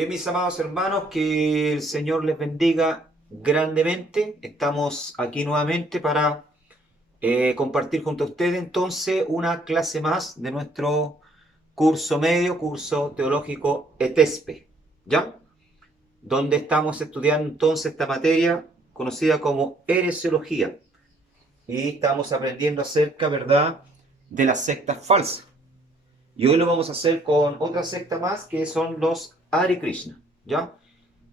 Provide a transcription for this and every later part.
Bien, mis amados hermanos, que el Señor les bendiga grandemente. Estamos aquí nuevamente para compartir junto a ustedes entonces una clase más de nuestro curso medio, curso teológico ETESPE, ¿ya? Donde estamos estudiando entonces esta materia conocida como heresiología y estamos aprendiendo acerca, ¿verdad?, de las sectas falsas. Y hoy lo vamos a hacer con otra secta más que son los Hare Krishna, ¿ya?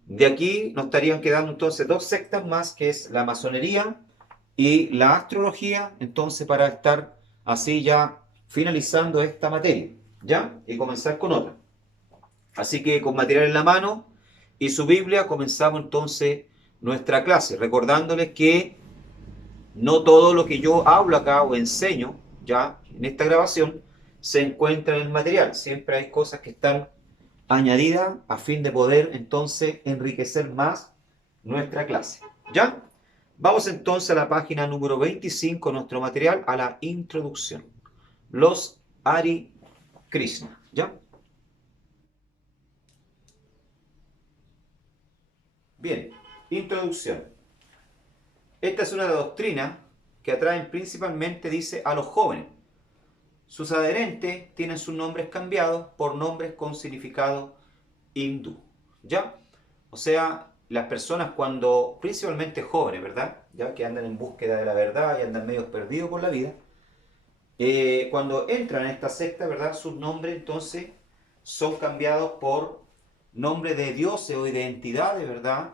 De aquí nos estarían quedando entonces dos sectas más, que es la masonería y la astrología, entonces para estar así ya finalizando esta materia, ¿ya? Y comenzar con otra. Así que con material en la mano y su Biblia comenzamos entonces nuestra clase, recordándoles que no todo lo que yo hablo acá o enseño ya en esta grabación se encuentra en el material. Siempre hay cosas que están añadidas a fin de poder entonces enriquecer más nuestra clase. ¿Ya? Vamos entonces a la página número 25 de nuestro material, a la introducción. Los Hare Krishna. ¿Ya? Bien, introducción. Esta es una doctrina que atraen principalmente, dice, a los jóvenes. Sus adherentes tienen sus nombres cambiados por nombres con significado hindú. ¿Ya? O sea, las personas cuando, principalmente jóvenes, ¿verdad? Ya que andan en búsqueda de la verdad y andan medio perdidos por la vida, cuando entran en esta secta, ¿verdad? Sus nombres entonces son cambiados por nombres de dioses o de entidades, ¿verdad?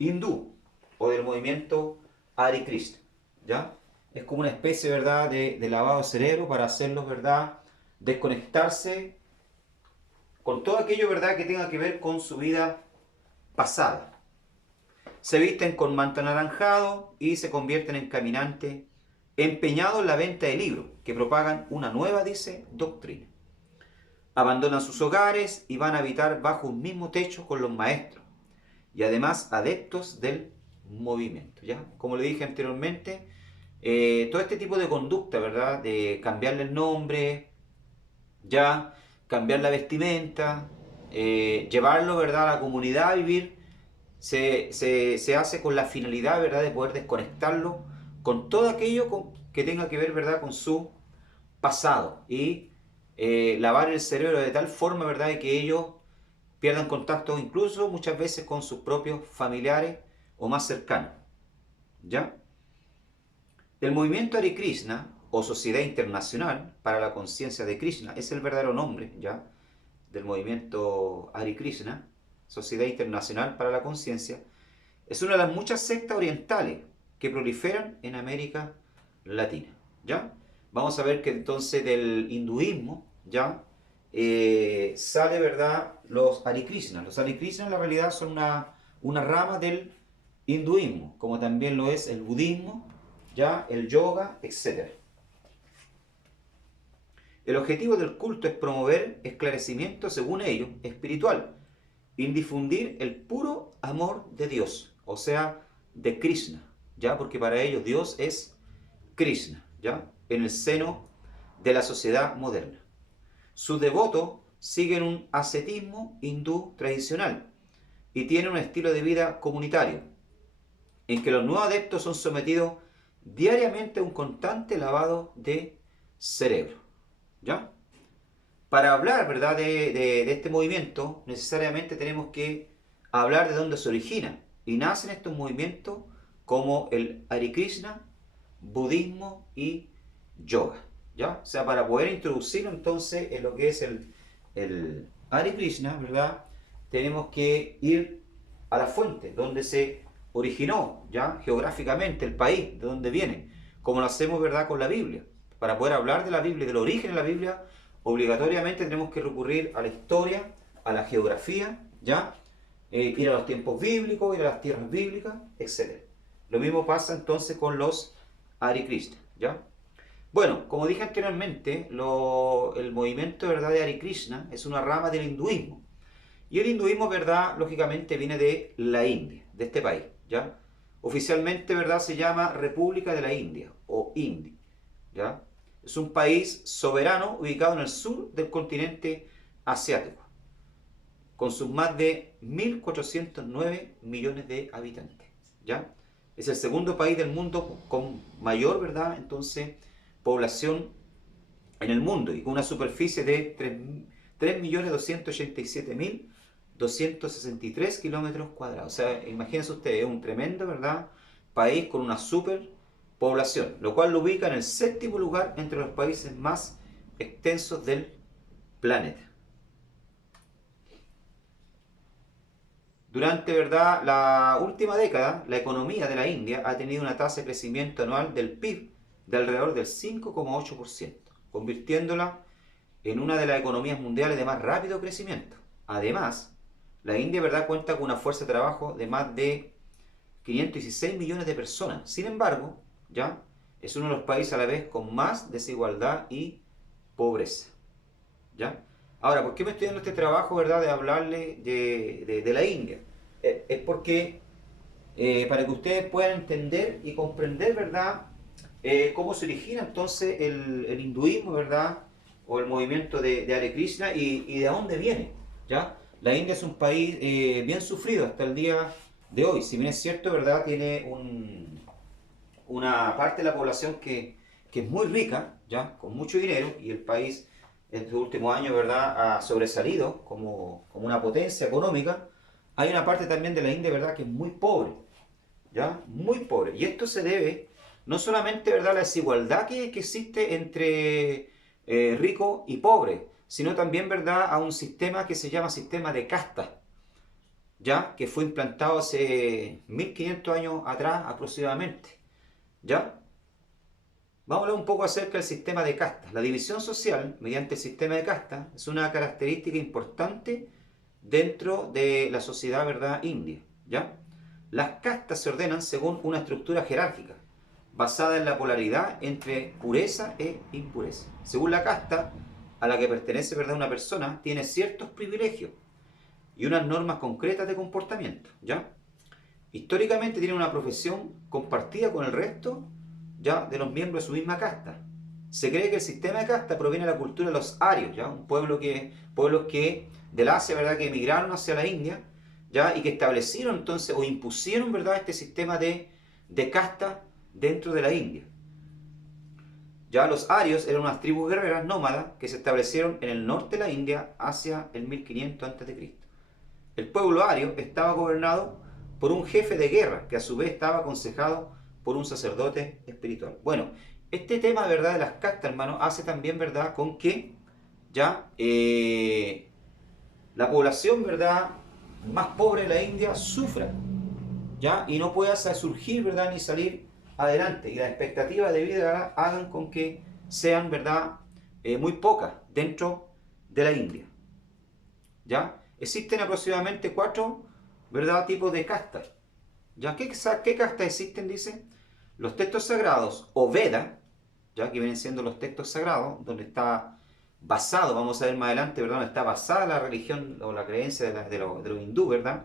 Hindú o del movimiento Hare Krishna, ¿ya? Es como una especie, ¿verdad?, de lavado de cerebro para hacerlos, ¿verdad?, desconectarse con todo aquello, ¿verdad?, que tenga que ver con su vida pasada. Se visten con manto anaranjado y se convierten en caminantes empeñados en la venta de libros que propagan una nueva, dice, doctrina. Abandonan sus hogares y van a habitar bajo un mismo techo con los maestros y además adeptos del movimiento, ¿ya? Como le dije anteriormente, todo este tipo de conducta, ¿verdad? De cambiarle el nombre, ya, cambiar la vestimenta, llevarlo, ¿verdad?, a la comunidad a vivir, se hace con la finalidad, ¿verdad?, de poder desconectarlo con todo aquello que tenga que ver, ¿verdad?, con su pasado y lavar el cerebro de tal forma, ¿verdad?, de que ellos pierdan contacto incluso muchas veces con sus propios familiares o más cercanos, ¿ya? El movimiento Hare Krishna o Sociedad Internacional para la Conciencia de Krishna es el verdadero nombre, ¿ya?, del movimiento Hare Krishna, Sociedad Internacional para la Conciencia, es una de las muchas sectas orientales que proliferan en América Latina, ¿ya? Vamos a ver que entonces del hinduismo, ¿ya?, sale, ¿verdad?, los Hare Krishna. Los Hare Krishna en la realidad son una rama del hinduismo, como también lo es el budismo, ¿ya?, el yoga, etc. El objetivo del culto es promover esclarecimiento, según ellos, espiritual, y difundir el puro amor de Dios, o sea, de Krishna, ¿ya? Porque para ellos Dios es Krishna, ¿ya?, en el seno de la sociedad moderna. Sus devotos siguen un ascetismo hindú tradicional y tienen un estilo de vida comunitario, en que los nuevos adeptos son sometidos diariamente a un constante lavado de cerebro, ¿ya? Para hablar, ¿verdad?, de este movimiento, necesariamente tenemos que hablar de dónde se origina. Y nacen estos movimientos como el Hare Krishna, budismo y yoga, ¿ya? O sea, para poder introducirlo entonces en lo que es el Hare Krishna, ¿verdad?, tenemos que ir a la fuente, donde se originó, ¿ya?, geográficamente, el país, de donde viene, como lo hacemos, ¿verdad?, con la Biblia. Para poder hablar de la Biblia, del origen de la Biblia, obligatoriamente tenemos que recurrir a la historia, a la geografía, ¿ya? Ir a los tiempos bíblicos, ir a las tierras bíblicas, etc. Lo mismo pasa entonces con los Hare Krishna, ¿ya? Bueno, como dije anteriormente, el movimiento, ¿verdad?, de Hare Krishna es una rama del hinduismo. Y el hinduismo, ¿verdad?, lógicamente viene de la India, de este país, ¿ya? Oficialmente, ¿verdad?, se llama República de la India o Indi, ¿ya? Es un país soberano ubicado en el sur del continente asiático. con sus más de 1.409 millones de habitantes, ¿ya? Es el segundo país del mundo con mayor, ¿verdad? Entonces, población en el mundo y con una superficie de 3.287.263 kilómetros cuadrados. O sea, imagínense ustedes, es un tremendo, ¿verdad? País con una super población, lo cual lo ubica en el séptimo lugar entre los países más extensos del planeta. Durante, ¿verdad?, la última década, la economía de la India ha tenido una tasa de crecimiento anual del PIB de alrededor del 5,8%, convirtiéndola en una de las economías mundiales de más rápido crecimiento. Además, la India, ¿verdad?, cuenta con una fuerza de trabajo de más de 516 millones de personas. Sin embargo, ¿ya?, es uno de los países a la vez con más desigualdad y pobreza, ¿ya? Ahora, ¿por qué me estoy dando este trabajo, verdad, de hablarle de la India? Es porque, para que ustedes puedan entender y comprender, ¿verdad?, cómo se origina entonces el hinduismo, ¿verdad?, o el movimiento de Hare Krishna y de dónde viene, ¿ya? La India es un país bien sufrido hasta el día de hoy. Si bien es cierto, ¿verdad?, tiene una parte de la población que es muy rica, ¿ya?, con mucho dinero, y el país en estos últimos años, ¿verdad?, ha sobresalido como una potencia económica. Hay una parte también de la India, ¿verdad?, que es muy pobre, ¿ya? Muy pobre. Y esto se debe no solamente, ¿verdad?, a la desigualdad que existe entre rico y pobre, sino también, ¿verdad?, a un sistema que se llama sistema de castas, ¿ya?, que fue implantado hace 1500 años atrás aproximadamente, ¿ya? Vamos a hablar un poco acerca del sistema de castas. La división social mediante el sistema de castas es una característica importante dentro de la sociedad, ¿verdad?, india, ¿ya? Las castas se ordenan según una estructura jerárquica basada en la polaridad entre pureza e impureza. Según la casta a la que pertenece, ¿verdad?, una persona, tiene ciertos privilegios y unas normas concretas de comportamiento, ¿ya? Históricamente tiene una profesión compartida con el resto, ¿ya?, de los miembros de su misma casta. Se cree que el sistema de casta proviene de la cultura de los arios, ¿ya?, un pueblos que del Asia, ¿verdad?, que emigraron hacia la India, ¿ya?, y que establecieron entonces o impusieron, ¿verdad?, este sistema de casta dentro de la India. Ya los arios eran unas tribus guerreras nómadas que se establecieron en el norte de la India hacia el 1500 a.C. El pueblo ario estaba gobernado por un jefe de guerra que a su vez estaba aconsejado por un sacerdote espiritual. Bueno, este tema, ¿verdad?, de las castas, hermano, hace también, ¿verdad?, con que ya la población, ¿verdad?, más pobre de la India sufra, ¿ya?, y no pueda surgir, ¿verdad?, ni salir adelante. Y las expectativas de vida hagan con que sean, ¿verdad?, muy pocas dentro de la India, ¿ya? Existen aproximadamente cuatro, ¿verdad?, tipos de castas, ¿ya? ¿Qué castas existen? Dice, los textos sagrados o Veda, ¿ya?, que vienen siendo los textos sagrados, donde está basado, vamos a ver más adelante, ¿verdad?, donde está basada la religión o la creencia de los hindú, ¿verdad?,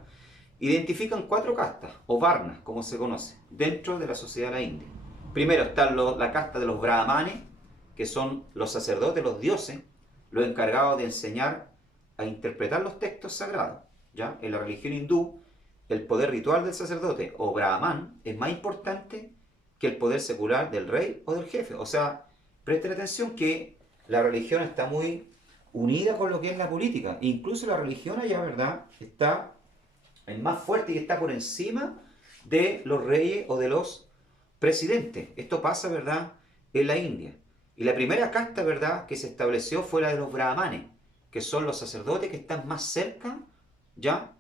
identifican cuatro castas, o varnas, como se conoce, dentro de la sociedad de la India. Primero está la casta de los brahmanes, que son los sacerdotes, los dioses, los encargados de enseñar a interpretar los textos sagrados, ¿ya? En la religión hindú, el poder ritual del sacerdote o brahman es más importante que el poder secular del rey o del jefe. O sea, presten atención que la religión está muy unida con lo que es la política. Incluso la religión allá, ¿verdad?, está el más fuerte y está por encima de los reyes o de los presidentes. Esto pasa, ¿verdad?, en la India. Y la primera casta, ¿verdad?, que se estableció fue la de los brahmanes, que son los sacerdotes que están más cerca, ¿ya?,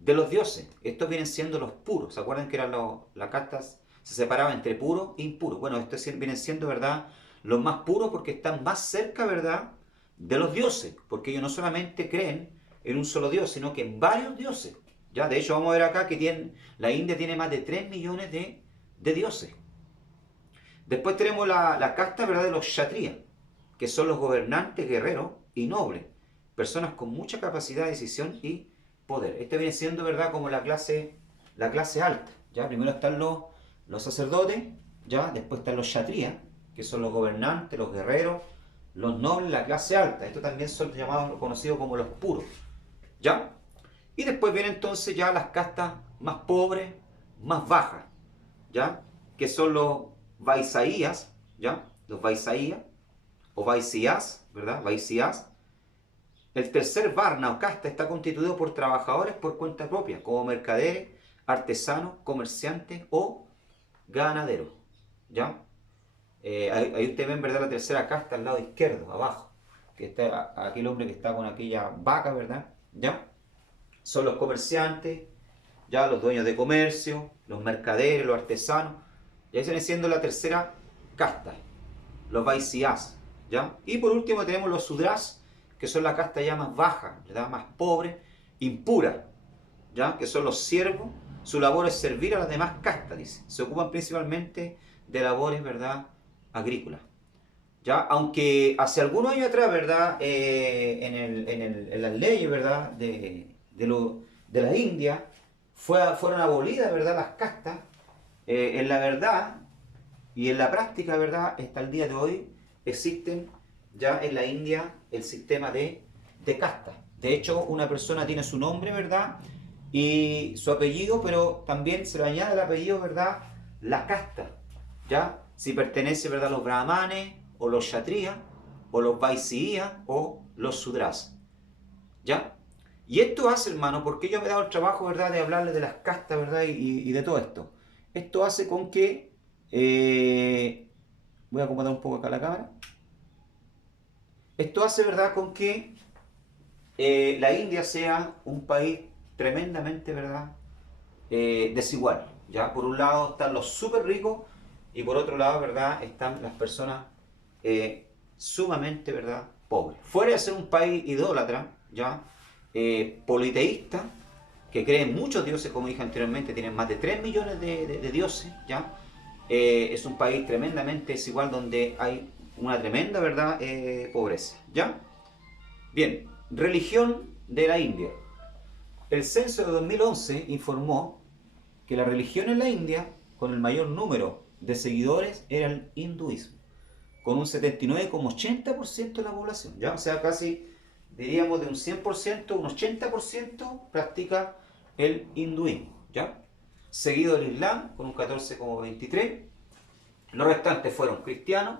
de los dioses. Estos vienen siendo los puros. ¿Se acuerdan que eran las castas? Se separaban entre puros e impuros. Bueno, estos vienen siendo, ¿verdad?, los más puros porque están más cerca, ¿verdad?, de los dioses. Porque ellos no solamente creen en un solo dios, sino que en varios dioses. ¿Ya? De hecho, vamos a ver acá que la India tiene más de 3 millones de dioses. Después tenemos la casta, ¿verdad?, de los kshatriyas, que son los gobernantes, guerreros y nobles, personas con mucha capacidad de decisión y poder. Este viene siendo, ¿verdad?, como la clase alta, ¿ya? Primero están los sacerdotes, ¿ya? Después están los kshatriyas, que son los gobernantes, los guerreros, los nobles, la clase alta. Estos también son llamados, conocidos como los puros, ¿ya? Y después vienen entonces ya las castas más pobres, más bajas, ¿ya? Que son los Vaisaías, ¿ya? Los Vaisaías, o Vaisías, ¿verdad? Vaisías. El tercer Varna o casta está constituido por trabajadores por cuenta propia, como mercaderes, artesanos, comerciantes o ganaderos, ¿ya? Ahí usted ve en verdad la tercera casta al lado izquierdo, abajo, que está aquel hombre que está con aquella vaca, ¿verdad? ¿Ya? Son los comerciantes, ya los dueños de comercio, los mercaderes, los artesanos, y ahí viene siendo la tercera casta, los Vaisyas, ¿ya? Y por último tenemos los Sudras, que son la casta ya más baja, ¿verdad? Más pobre, impura, ¿ya? Que son los siervos, su labor es servir a las demás castas, dice. Se ocupan principalmente de labores, ¿verdad? Agrícolas. ¿Ya? Aunque hace algunos años atrás, ¿verdad? En las leyes, ¿verdad? De la India, fueron abolidas, ¿verdad? Las castas. En la verdad y en la práctica, ¿verdad? Hasta el día de hoy existen ya en la India el sistema de castas. De hecho, una persona tiene su nombre, ¿verdad? Y su apellido, pero también se le añade el apellido, ¿verdad? La casta, ¿ya? Si pertenece, ¿verdad? A los brahmanes, o los kshatriyas, o los vaisías, o los sudras, ¿ya? Y esto hace, hermano, porque yo me he dado el trabajo, ¿verdad? De hablarles de las castas, ¿verdad? Y de todo esto. Esto hace con que... voy a acomodar un poco acá la cámara. Esto hace, ¿verdad? Con que la India sea un país tremendamente, ¿verdad? Desigual, ¿ya? Por un lado están los súper ricos y por otro lado, ¿verdad? Están las personas sumamente, ¿verdad? Pobres. Fuera de ser un país idólatra, ¿ya? Politeísta, que cree en muchos dioses, como dije anteriormente, tienen más de 3 millones de dioses, ¿ya? Es un país tremendamente desigual donde hay una tremenda, ¿verdad? Pobreza, ¿ya? Bien, religión de la India. El censo de 2011 informó que la religión en la India con el mayor número de seguidores era el hinduismo, con un 79,80% de la población, ¿ya? O sea, casi diríamos de un 100%, un 80% practica el hinduismo, ¿ya? Seguido del Islam con un 14,23%. Los restantes fueron cristianos,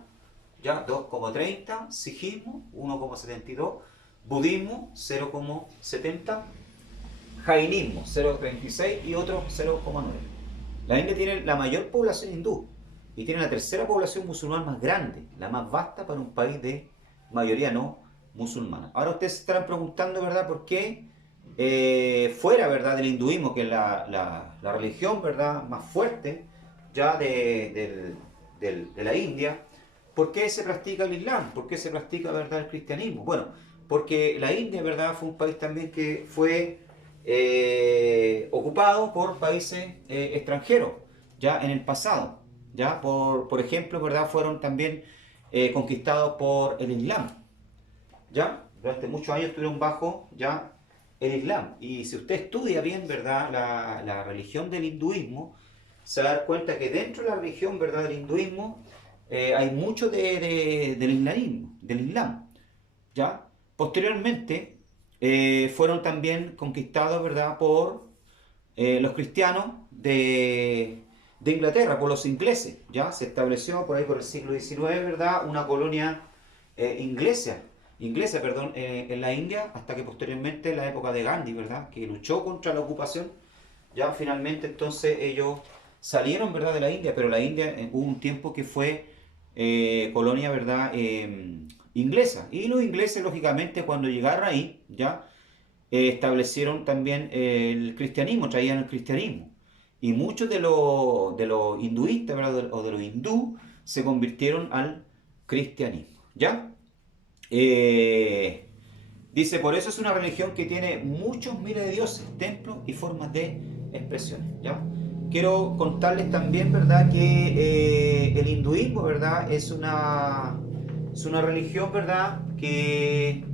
¿ya? 2,30%, sijismo 1,72%, budismo 0,70%, jainismo 0,36% y otros 0,9%. La India tiene la mayor población hindú y tiene la tercera población musulmana más grande, la más vasta para un país de mayoría no musulmana. Ahora ustedes se estarán preguntando, ¿verdad?, por qué fuera, ¿verdad?, del hinduismo, que es la religión, ¿verdad?, más fuerte ya de la India, ¿por qué se practica el Islam? ¿Por qué se practica, ¿verdad?, el cristianismo? Bueno, porque la India, ¿verdad?, fue un país también que fue ocupado por países extranjeros ya en el pasado, ya por ejemplo, ¿verdad?, fueron también conquistados por el Islam, ya durante muchos años estuvieron bajo ya el Islam. Y si usted estudia bien, ¿verdad?, la religión del hinduismo, se va a dar cuenta que dentro de la religión, ¿verdad?, del hinduismo hay mucho del islamismo, del Islam, ¿ya? Posteriormente fueron también conquistados, ¿verdad?, por los cristianos de Inglaterra, por los ingleses, ¿ya? Se estableció por ahí por el siglo XIX, ¿verdad?, una colonia inglesa, perdón, en la India, hasta que posteriormente en la época de Gandhi, ¿verdad?, que luchó contra la ocupación, ya finalmente entonces ellos salieron, ¿verdad?, de la India, pero la India hubo un tiempo que fue colonia, ¿verdad?, inglesa. Y los ingleses, lógicamente, cuando llegaron ahí, ya establecieron también el cristianismo, traían el cristianismo. Y muchos de los hinduistas, ¿verdad?, o de los hindú, se convirtieron al cristianismo, ¿ya? Dice, por eso es una religión que tiene muchos miles de dioses, templos y formas de expresión, ¿ya? Quiero contarles también, ¿verdad?, que el hinduismo, ¿verdad?, es una religión, ¿verdad?, que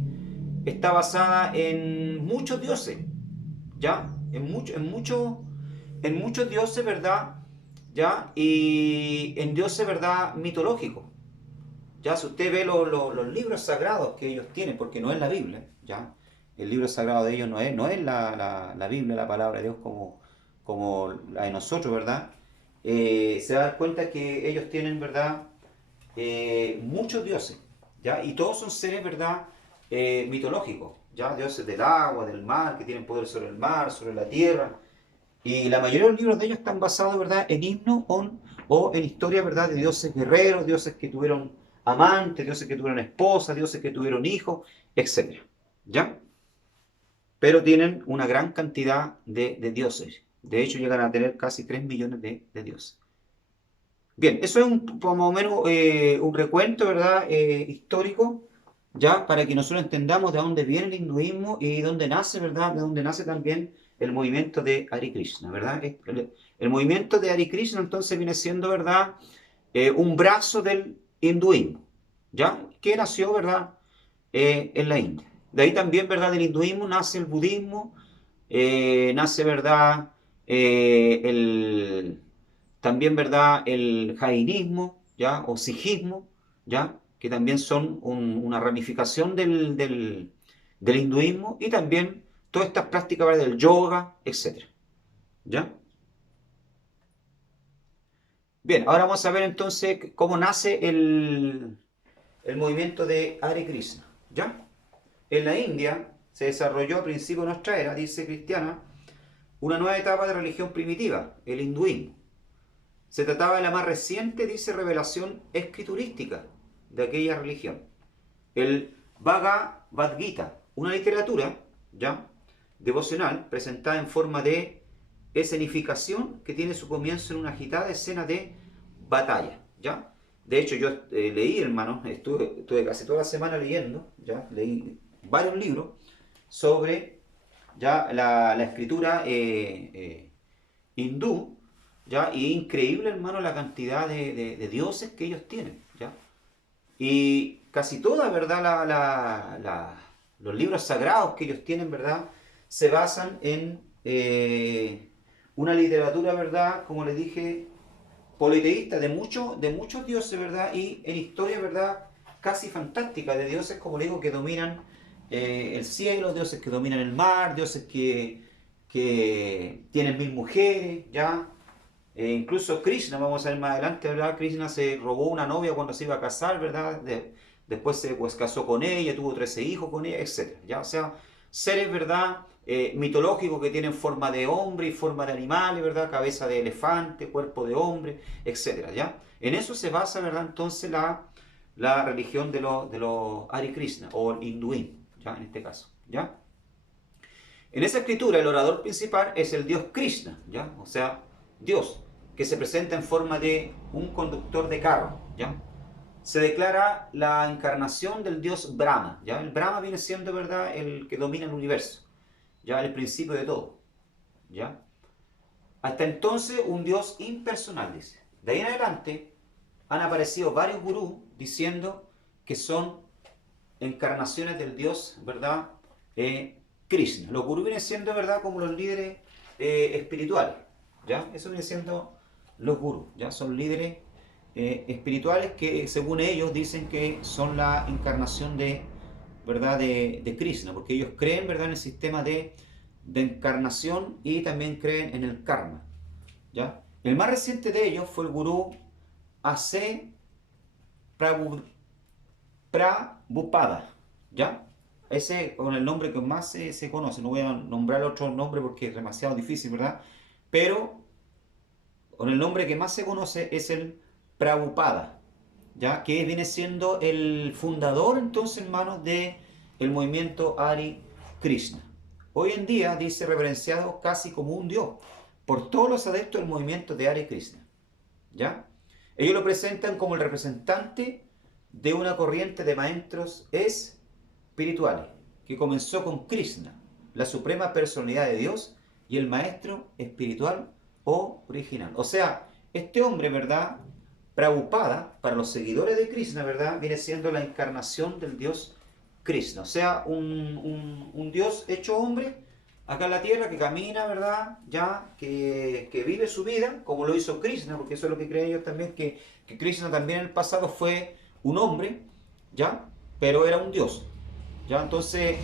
está basada en muchos dioses, ¿ya? En muchos dioses, ¿verdad? ¿Ya? Y en dioses, ¿verdad?, mitológicos. Ya, si usted ve los libros sagrados que ellos tienen, porque no es la Biblia, ¿ya?, el libro sagrado de ellos no es la Biblia, la palabra de Dios como la de nosotros, ¿verdad? Se va a dar cuenta que ellos tienen, ¿verdad? Muchos dioses, ¿ya? Y todos son seres, ¿verdad? Mitológicos, ¿ya? Dioses del agua, del mar, que tienen poder sobre el mar, sobre la tierra. Y la mayoría de los libros de ellos están basados, ¿verdad?, en himnos o en historias, ¿verdad?, de dioses guerreros, dioses que tuvieron amantes, dioses que tuvieron esposas, dioses que tuvieron hijos, etcétera. ¿Ya? Pero tienen una gran cantidad de dioses. De hecho, llegan a tener casi 3 millones de dioses. Bien, eso es más o menos un recuento, ¿verdad?, histórico, ya para que nosotros entendamos de dónde viene el hinduismo y dónde nace, ¿verdad?, de dónde nace también el movimiento de Hare Krishna, ¿verdad? El movimiento de Hare Krishna entonces viene siendo, ¿verdad?, un brazo del hinduismo, ¿ya? Que nació, ¿verdad?, en la India. De ahí también, ¿verdad?, del hinduismo nace el budismo, nace, ¿verdad?, también, ¿verdad?, el jainismo, ¿ya? O sijismo, ¿ya? Que también son una ramificación del hinduismo, y también todas estas prácticas, ¿verdad?, del yoga, etcétera. ¿Ya? Bien, ahora vamos a ver entonces cómo nace el movimiento de Hare Krishna. ¿Ya? En la India se desarrolló a principios de nuestra era, dice cristiana, una nueva etapa de religión primitiva, el hinduismo. Se trataba de la más reciente, dice, revelación escriturística de aquella religión. El Bhagavad Gita, una literatura, ¿ya?, devocional, presentada en forma de escenificación que tiene su comienzo en una agitada escena de batalla, ¿ya? De hecho, yo leí, hermano, estuve casi toda la semana leyendo, ¿ya? Leí varios libros sobre ya la escritura hindú, ¿ya? Y es increíble, hermano, la cantidad de dioses que ellos tienen, ¿ya? Y casi toda, ¿verdad?, los libros sagrados que ellos tienen, ¿verdad?, se basan en una literatura, ¿verdad?, como les dije, politeísta, de muchos dioses, ¿verdad?, y en historias, ¿verdad?, casi fantásticas, de dioses, como les digo, que dominan el cielo, dioses que dominan el mar, dioses que tienen 1000 mujeres, ¿ya? Incluso Krishna, vamos a ver más adelante, ¿verdad? Krishna se robó una novia cuando se iba a casar, ¿verdad? Después se pues, casó con ella, tuvo 13 hijos con ella, etc. ¿Ya? O sea, seres, ¿verdad?, mitológicos que tienen forma de hombre y forma de animales, ¿verdad? Cabeza de elefante, cuerpo de hombre, etc. ¿Ya? En eso se basa, ¿verdad?, entonces la religión de los Hare Krishna, o el hinduismo, ¿ya? En este caso, ¿ya? En esa escritura el orador principal es el dios Krishna, ¿ya? O sea, Dios, que se presenta en forma de un conductor de carro, ¿ya? Se declara la encarnación del dios Brahma, ¿ya? El Brahma viene siendo, ¿verdad?, el que domina el universo, ¿ya? El principio de todo, ¿ya? Hasta entonces un dios impersonal, dice. De ahí en adelante han aparecido varios gurús diciendo que son encarnaciones del dios, ¿verdad?, Krishna. Los gurús vienen siendo, ¿verdad?, como los líderes espirituales, ¿ya? Eso viene siendo los gurús, ¿ya? Son líderes espirituales que, según ellos, dicen que son la encarnación ¿verdad?, de Krishna, porque ellos creen, ¿verdad?, en el sistema de encarnación, y también creen en el karma, ¿ya? El más reciente de ellos fue el gurú A.C. Prabhupada, ¿ya? Ese con el nombre que más se conoce. No voy a nombrar otro nombre porque es demasiado difícil, ¿verdad? Pero con el nombre que más se conoce es el Prabhupada, ¿ya? Que viene siendo el fundador, entonces, hermanos, de el movimiento Hare Krishna. Hoy en día dice reverenciado casi como un dios por todos los adeptos del movimiento de Hare Krishna, ¿ya? Ellos lo presentan como el representante de una corriente de maestros espirituales que comenzó con Krishna, la suprema personalidad de Dios y el maestro espiritual original. O sea, este hombre, ¿verdad?, Prabhupada, para los seguidores de Krishna, ¿verdad?, viene siendo la encarnación del dios Krishna. O sea, un dios hecho hombre acá en la tierra, que camina, ¿verdad?, ya, que vive su vida como lo hizo Krishna, porque eso es lo que creen ellos también, que Krishna también en el pasado fue un hombre, ¿ya?, pero era un dios, ¿ya? Entonces,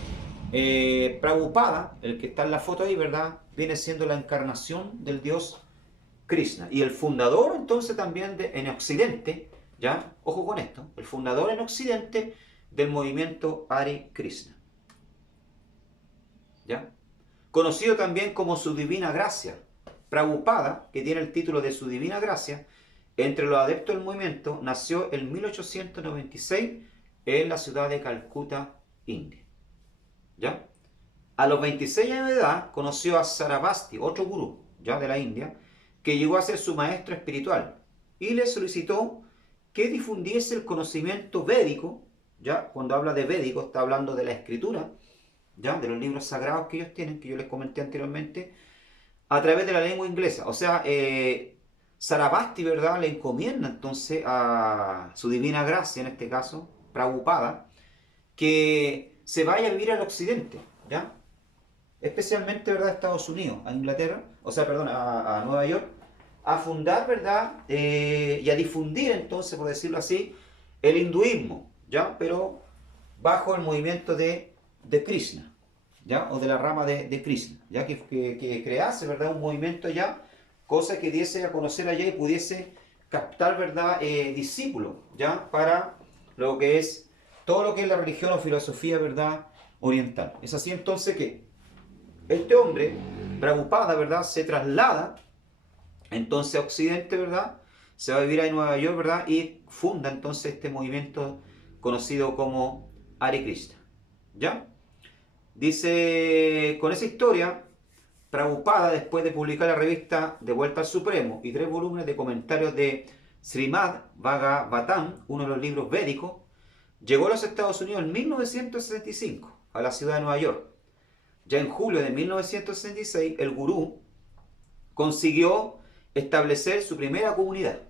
Prabhupada, el que está en la foto ahí, ¿verdad? Viene siendo la encarnación del dios Krishna. Y el fundador entonces también en Occidente, ¿ya? Ojo con esto, el fundador en Occidente del movimiento Hare Krishna. ¿Ya? Conocido también como su divina gracia. Prabhupada, que tiene el título de su divina gracia, entre los adeptos del movimiento, nació en 1896 en la ciudad de Calcuta, India. ¿Ya? A los 26 años de edad conoció a Sarabasti, otro gurú, ya de la India, que llegó a ser su maestro espiritual y le solicitó que difundiese el conocimiento védico. Ya cuando habla de védico está hablando de la escritura, ya de los libros sagrados que ellos tienen, que yo les comenté anteriormente, a través de la lengua inglesa. O sea, Sarabasti, ¿verdad?, le encomienda entonces a su divina gracia, en este caso, Prabhupada, que se vaya a vivir al occidente, ¿ya? Especialmente, ¿verdad?, a Estados Unidos, a Inglaterra, o sea, perdón, a Nueva York, a fundar, ¿verdad?, y a difundir entonces, por decirlo así, el hinduismo, ¿ya? Pero bajo el movimiento de Krishna, ¿ya? O de la rama de Krishna, ¿ya? Que crease, ¿verdad?, un movimiento ya, cosa que diese a conocer allá y pudiese captar, ¿verdad?, discípulos, ¿ya? Para lo que es todo lo que es la religión o filosofía, ¿verdad?, oriental. Es así entonces que este hombre, Prabhupada, ¿verdad?, se traslada entonces a Occidente, ¿verdad? Se va a vivir a Nueva York, ¿verdad? Y funda entonces este movimiento conocido como Hare Krishna, ¿ya? Dice, con esa historia, Prabhupada, después de publicar la revista De Vuelta al Supremo y 3 volúmenes de comentarios de Srimad Bhagavatam, uno de los libros védicos, llegó a los Estados Unidos en 1965, a la ciudad de Nueva York. Ya en julio de 1966, el gurú consiguió establecer su primera comunidad,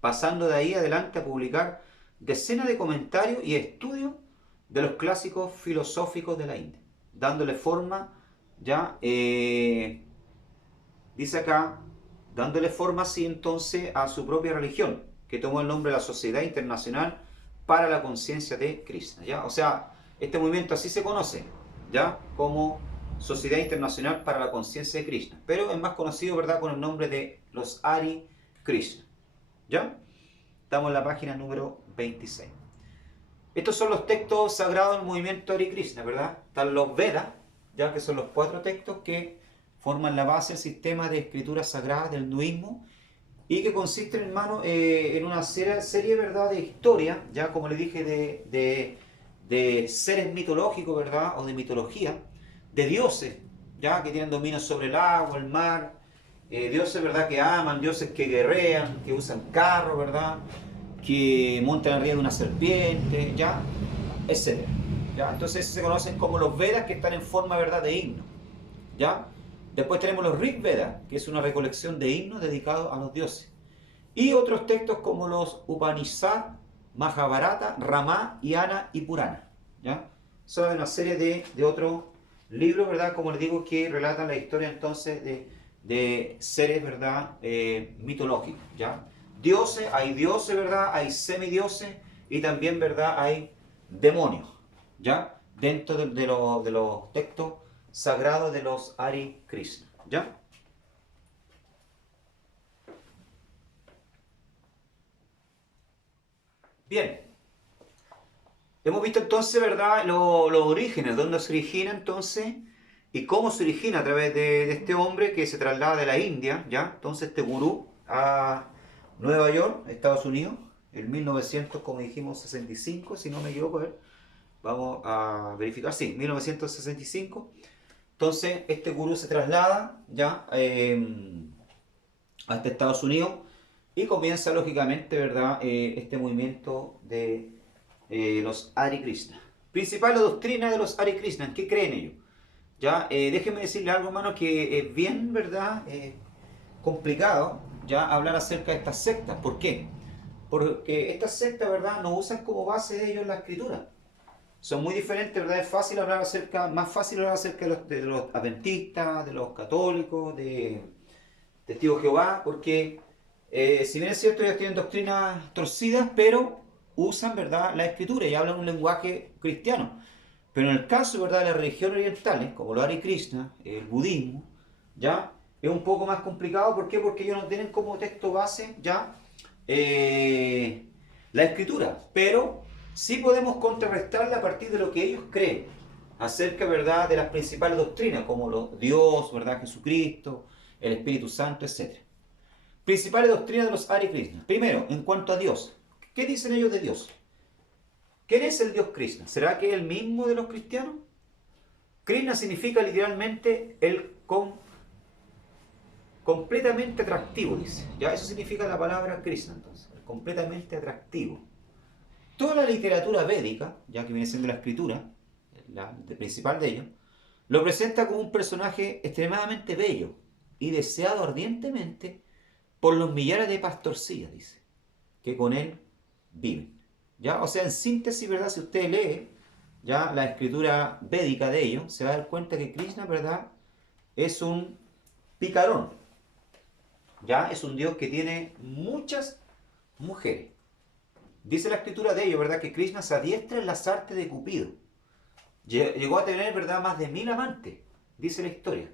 pasando de ahí adelante a publicar decenas de comentarios y estudios de los clásicos filosóficos de la India, dándole forma, ya, dice acá, dándole forma así entonces a su propia religión, que tomó el nombre de la Sociedad Internacional para la Conciencia de Krishna, ¿ya? O sea, este movimiento así se conoce, ¿ya?, como Sociedad Internacional para la Conciencia de Krishna, pero es más conocido, ¿verdad?, con el nombre de los Hare Krishna, ¿ya? Estamos en la página número 26. Estos son los textos sagrados del movimiento Hare Krishna, ¿verdad? Están los Vedas, ya que son los 4 textos que forman la base del sistema de escrituras sagradas del hinduismo y que consisten, hermano, en una serie, ¿verdad?, de historia, ya como le dije, de seres mitológicos, ¿verdad?, o de mitología, de dioses, ya que tienen dominio sobre el agua, el mar, dioses, ¿verdad?, que aman, dioses que guerrean, que usan carros, ¿verdad?, que montan arriba de una serpiente, ya, etcétera. ¿Ya? Entonces se conocen como los Vedas, que están en forma, ¿verdad?, de himno, ¿ya? Después tenemos los Rig Vedas, que es una recolección de himnos dedicados a los dioses. Y otros textos como los Upanishad, Mahabharata, Rama, Yana y Purana, ¿ya? Son una serie de otros libros, ¿verdad?, como les digo, que relatan la historia entonces de seres, ¿verdad?, mitológicos, ¿ya? Dioses, ¿verdad?, hay semidioses y también, ¿verdad?, hay demonios, ¿ya?, dentro de los textos sagrados de los Hare Krishna, ¿ya? Bien, hemos visto entonces, ¿verdad?, los orígenes, dónde se origina entonces y cómo se origina a través de este hombre que se traslada de la India, ¿ya? Entonces este gurú a Nueva York, Estados Unidos, en 1900, como dijimos, 65, si no me equivoco, a ver, vamos a verificar, sí, 1965. Entonces este gurú se traslada, ¿ya?, hasta Estados Unidos y comienza lógicamente, ¿verdad?, este movimiento de los Hare Krishna. Principal doctrina de los Hare Krishna, ¿en qué creen ellos? Ya, déjenme decirle algo, hermano, que es bien, ¿verdad?, complicado ya hablar acerca de estas sectas. ¿Por qué? Porque estas sectas, ¿verdad?, no usan como base de ellos la escritura. Son muy diferentes, ¿verdad? Es fácil hablar acerca, más fácil hablar acerca de los adventistas, de los católicos, de testigos de Jehová, porque si bien es cierto, ellos tienen doctrinas torcidas, pero usan, ¿verdad?, la escritura y hablan un lenguaje cristiano. Pero en el caso, ¿verdad?, de las religiones orientales, como lo Hare Krishna, el budismo, ya es un poco más complicado. ¿Por qué? Porque ellos no tienen como texto base ya la escritura, pero sí podemos contrarrestarla a partir de lo que ellos creen acerca, ¿verdad?, de las principales doctrinas, como Dios, ¿verdad?, Jesucristo, el Espíritu Santo, etc. Principales doctrinas de los Hare Krishna. Primero, en cuanto a Dios, ¿qué dicen ellos de Dios? ¿Quién es el Dios Krishna? ¿Será que es el mismo de los cristianos? Krishna significa literalmente completamente atractivo, dice. Ya, eso significa la palabra Krishna, entonces, el completamente atractivo. Toda la literatura védica, ya que viene siendo la escritura, la principal de ellos, lo presenta como un personaje extremadamente bello y deseado ardientemente por los millares de pastorcillas, dice, que con él viven. ¿Ya? O sea, en síntesis, ¿verdad? Si usted lee ya la escritura védica de ellos, se va a dar cuenta que Krishna, ¿verdad?, es un picarón. ¿Ya? Es un dios que tiene muchas mujeres. Dice la escritura de ellos, ¿verdad?, que Krishna se adiestra en las artes de Cupido. Llegó a tener, ¿verdad?, más de 1000 amantes, dice la historia,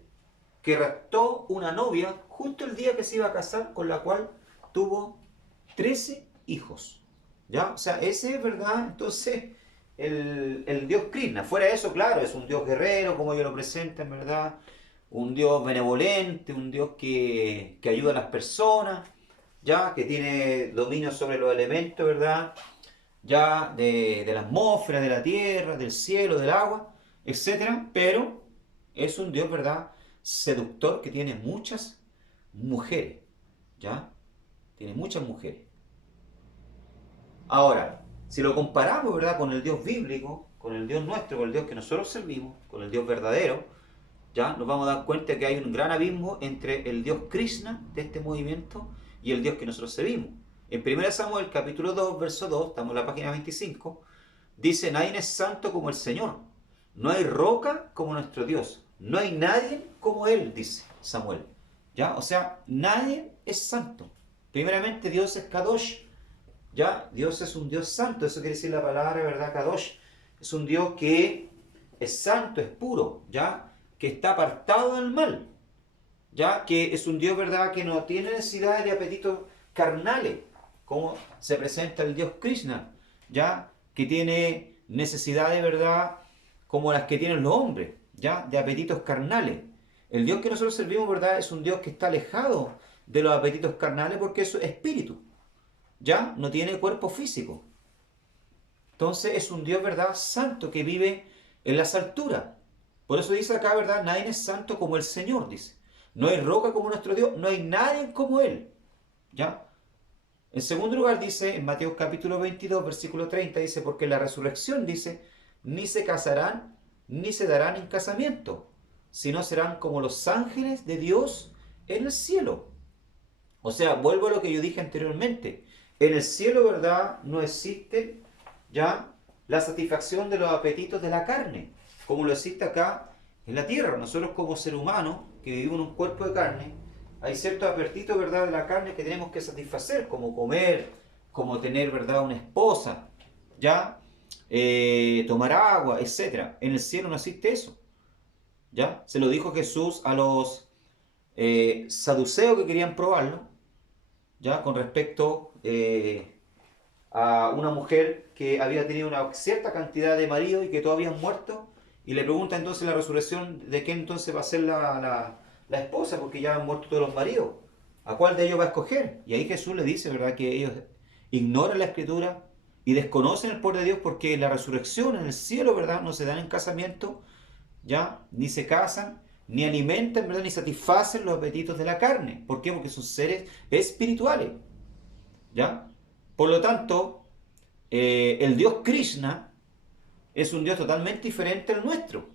que raptó una novia justo el día que se iba a casar, con la cual tuvo 13 hijos. ¿Ya? O sea, ese es, ¿verdad?, entonces el dios Krishna. Fuera de eso, claro, es un dios guerrero, como ellos lo presentan, ¿verdad? Un dios benevolente, un dios que ayuda a las personas, ya, que tiene dominio sobre los elementos, ¿verdad?, ya de la atmósfera, de la tierra, del cielo, del agua, etcétera. Pero es un dios, ¿verdad?, seductor, que tiene muchas mujeres, ¿ya? Tiene muchas mujeres. Ahora, si lo comparamos, ¿verdad?, con el Dios bíblico, con el Dios nuestro, con el Dios que nosotros servimos, con el Dios verdadero, ya nos vamos a dar cuenta que hay un gran abismo entre el Dios Krishna de este movimiento y el Dios que nosotros servimos. En 1 Samuel capítulo 2, verso 2, estamos en la página 25, dice: nadie es santo como el Señor, no hay roca como nuestro Dios, no hay nadie como Él, dice Samuel. ¿Ya? O sea, nadie es santo. Primeramente, Dios es Kadosh. ¿Ya? Dios es un Dios santo, eso quiere decir la palabra, ¿verdad? Kadosh. Es un Dios que es santo, es puro, ¿ya? Que está apartado del mal, ¿ya? Que es un Dios, ¿verdad?, que no tiene necesidad de apetitos carnales, como se presenta el Dios Krishna, ¿ya? Que tiene necesidades, ¿verdad?, como las que tienen los hombres, ¿ya? De apetitos carnales. El Dios que nosotros servimos, ¿verdad?, es un Dios que está alejado de los apetitos carnales, porque es espíritu, ¿ya? No tiene cuerpo físico. Entonces es un Dios, ¿verdad?, santo, que vive en las alturas. Por eso dice acá, ¿verdad?, nadie es santo como el Señor, dice. No hay roca como nuestro Dios, no hay nadie como Él. ¿Ya? En segundo lugar dice, en Mateo capítulo 22, versículo 30, dice: porque en la resurrección, dice, ni se casarán, ni se darán en casamiento, sino serán como los ángeles de Dios en el cielo. O sea, vuelvo a lo que yo dije anteriormente. En el cielo, ¿verdad?, no existe ya la satisfacción de los apetitos de la carne, como lo existe acá en la tierra. Nosotros, como ser humano que vivimos en un cuerpo de carne, hay ciertos apetitos, ¿verdad?, de la carne que tenemos que satisfacer, como comer, como tener, ¿verdad?, una esposa, ¿ya? Tomar agua, etc. En el cielo no existe eso, ¿ya? Se lo dijo Jesús a los saduceos que querían probarlo, ¿ya?, con respecto a una mujer que había tenido una cierta cantidad de maridos y que todos habían muerto, y le pregunta entonces la resurrección de qué entonces va a ser la esposa, porque ya han muerto todos los maridos. ¿A cuál de ellos va a escoger? Y ahí Jesús le dice, ¿verdad?, que ellos ignoran la escritura y desconocen el poder de Dios, porque en la resurrección, en el cielo, ¿verdad?, no se dan en casamiento, ¿ya?, ni se casan, ni alimentan, ¿verdad?, ni satisfacen los apetitos de la carne. ¿Por qué? Porque son seres espirituales, ¿ya? Por lo tanto, el Dios Krishna es un Dios totalmente diferente al nuestro,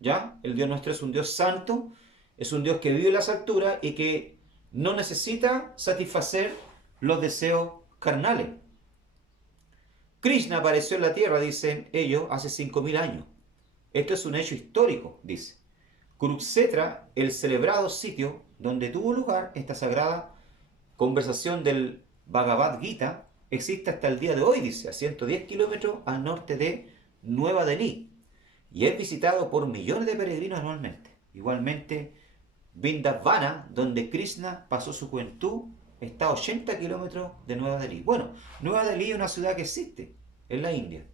¿ya? El Dios nuestro es un Dios santo, es un Dios que vive en las alturas y que no necesita satisfacer los deseos carnales. Krishna apareció en la tierra, dicen ellos, hace 5000 años. Esto es un hecho histórico, dice. Kurukshetra, el celebrado sitio donde tuvo lugar esta sagrada conversación del Bhagavad Gita, existe hasta el día de hoy, dice, a 110 kilómetros al norte de Nueva Delhi. y es visitado por millones de peregrinos anualmente. Igualmente, Vrindavan, donde Krishna pasó su juventud, está a 80 kilómetros de Nueva Delhi. Bueno, Nueva Delhi es una ciudad que existe en la India,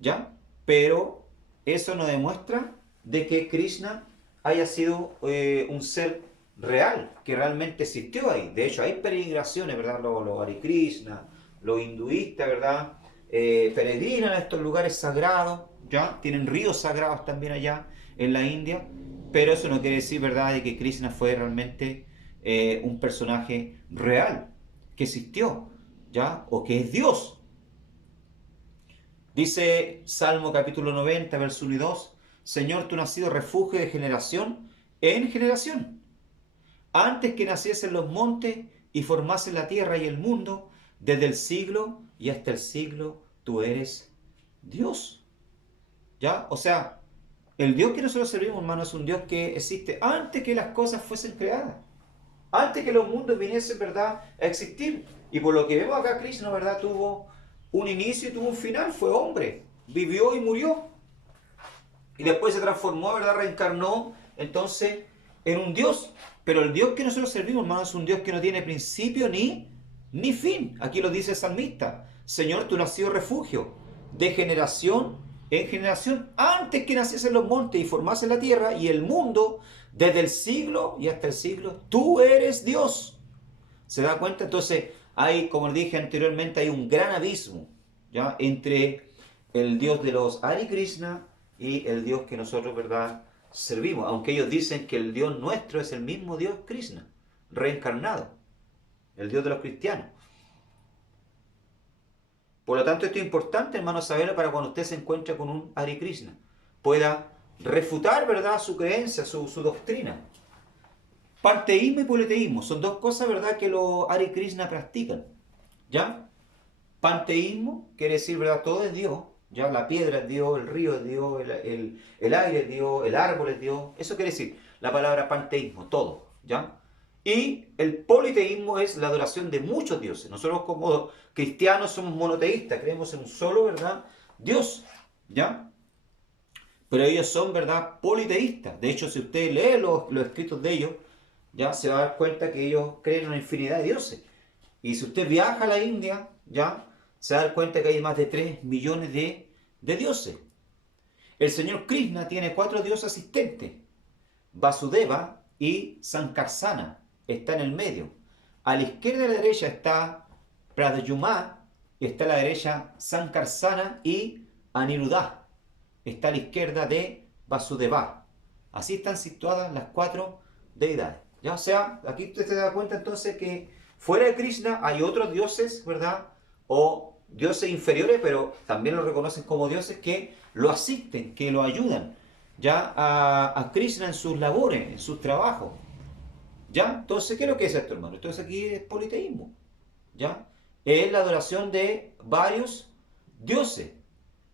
¿ya? Pero eso no demuestra de que Krishna haya sido un ser real, que realmente existió ahí. De hecho, hay peregrinaciones, ¿verdad? Los Hare Krishna, los hinduistas, ¿verdad? Peregrinan a estos lugares sagrados, ¿ya? Tienen ríos sagrados también allá en la India, pero eso no quiere decir, ¿verdad?, de que Krishna fue realmente un personaje real, que existió, ¿ya? O que es Dios. Dice Salmo capítulo 90, verso 1 y 2, Señor, tú no has sido refugio de generación en generación. Antes que naciesen los montes y formasen la tierra y el mundo, desde el siglo y hasta el siglo, tú eres Dios. ¿Ya? O sea, el Dios que nosotros servimos, hermano, es un Dios que existe antes que las cosas fuesen creadas. Antes que los mundos viniesen, ¿verdad?, a existir. Y por lo que vemos acá, Krishna, ¿verdad?, tuvo un inicio y tuvo un final. Fue hombre, vivió y murió. Y después se transformó, ¿verdad?, reencarnó, entonces, en un Dios. Pero el Dios que nosotros servimos, hermano, es un Dios que no tiene principio ni fin. Aquí lo dice el salmista. Señor, tú no has sido refugio de generación en generación, antes que naciesen los montes y formasen la tierra y el mundo, desde el siglo y hasta el siglo, tú eres Dios. ¿Se da cuenta? Entonces, hay, como dije anteriormente, hay un gran abismo, ¿ya?, entre el Dios de los Hare Krishna y el Dios que nosotros, ¿verdad?, servimos. Aunque ellos dicen que el Dios nuestro es el mismo Dios Krishna, reencarnado, el Dios de los cristianos. Por lo tanto, esto es importante, hermano, saberlo para cuando usted se encuentre con un Hare Krishna, pueda refutar, ¿verdad?, su creencia, su doctrina. Panteísmo y politeísmo son dos cosas, ¿verdad?, que los Hare Krishna practican, ¿ya? Panteísmo quiere decir, ¿verdad?, todo es Dios, ¿ya? La piedra es Dios, el río es Dios, el aire es Dios, el árbol es Dios. Eso quiere decir la palabra panteísmo, todo, ¿ya? Y el politeísmo es la adoración de muchos dioses. Nosotros como cristianos somos monoteístas, creemos en un solo, ¿verdad?, Dios, ¿ya? Pero ellos son, ¿verdad?, politeístas. De hecho, si usted lee los escritos de ellos, ya se va a dar cuenta que ellos creen en una infinidad de dioses. Y si usted viaja a la India, ya se va a dar cuenta que hay más de 3 millones de dioses. El señor Krishna tiene 4 dioses asistentes: Vasudeva y Sankarsana, está en el medio. A la izquierda y a la derecha está Pradyumna, y está a la derecha Sankarsana y Aniruddha, está a la izquierda de Vasudeva. Así están situadas las 4 deidades. ¿Ya? O sea, aquí usted se da cuenta entonces que fuera de Krishna hay otros dioses, ¿verdad?, o dioses inferiores, pero también lo reconocen como dioses, que lo asisten, que lo ayudan, ¿ya?, a Krishna en sus labores, en sus trabajos. ¿Ya? Entonces, ¿qué es lo que es esto, hermano? Entonces aquí es politeísmo, ¿ya? Es la adoración de varios dioses.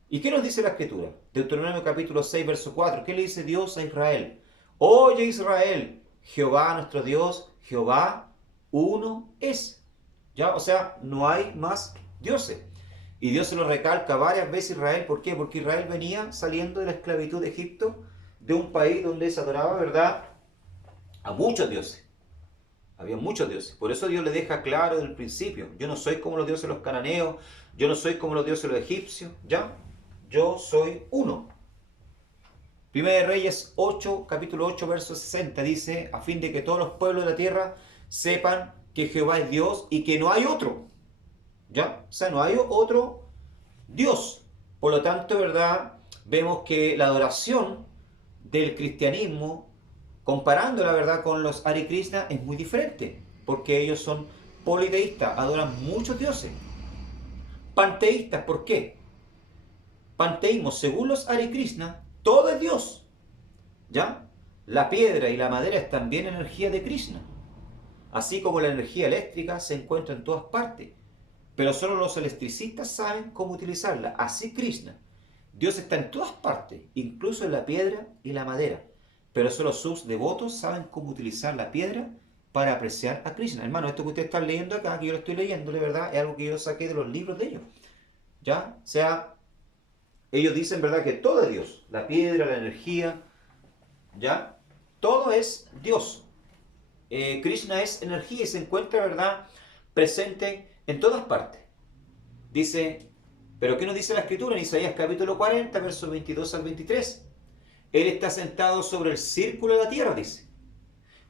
¿Y qué nos dice la Escritura? Deuteronomio capítulo 6, verso 4. ¿Qué le dice Dios a Israel? Oye, Israel, Jehová nuestro Dios, Jehová uno es. ¿Ya? O sea, no hay más dioses. Y Dios se lo recalca varias veces a Israel. ¿Por qué? Porque Israel venía saliendo de la esclavitud de Egipto, de un país donde se adoraba, ¿verdad?, a muchos dioses. Había muchos dioses. Por eso Dios le deja claro desde el principio: yo no soy como los dioses de los cananeos, yo no soy como los dioses de los egipcios, ¿ya? Yo soy uno. Primera de Reyes 8, capítulo 8, verso 60 dice: a fin de que todos los pueblos de la tierra sepan que Jehová es Dios y que no hay otro. ¿Ya? O sea, no hay otro Dios. Por lo tanto, ¿verdad?, vemos que la adoración del cristianismo, comparando la verdad con los Hare Krishna, es muy diferente, porque ellos son politeístas, adoran muchos dioses. Panteístas, ¿por qué? Panteísmo, según los Hare Krishna, todo es Dios, ¿ya? La piedra y la madera es también energía de Krishna, así como la energía eléctrica se encuentra en todas partes, pero solo los electricistas saben cómo utilizarla. Así Krishna, Dios está en todas partes, incluso en la piedra y la madera, pero solo sus devotos saben cómo utilizar la piedra para apreciar a Krishna. Hermano, esto que usted está leyendo acá, que yo lo estoy leyendo, de verdad, es algo que yo saqué de los libros de ellos, ¿ya? O sea, Ellos dicen, ¿verdad?, que todo es Dios. La piedra, la energía, ¿ya? Todo es Dios. Krishna es energía y se encuentra, ¿verdad?, presente en todas partes. Dice, ¿pero qué nos dice la Escritura? En Isaías capítulo 40, versos 22 al 23. Él está sentado sobre el círculo de la tierra, dice,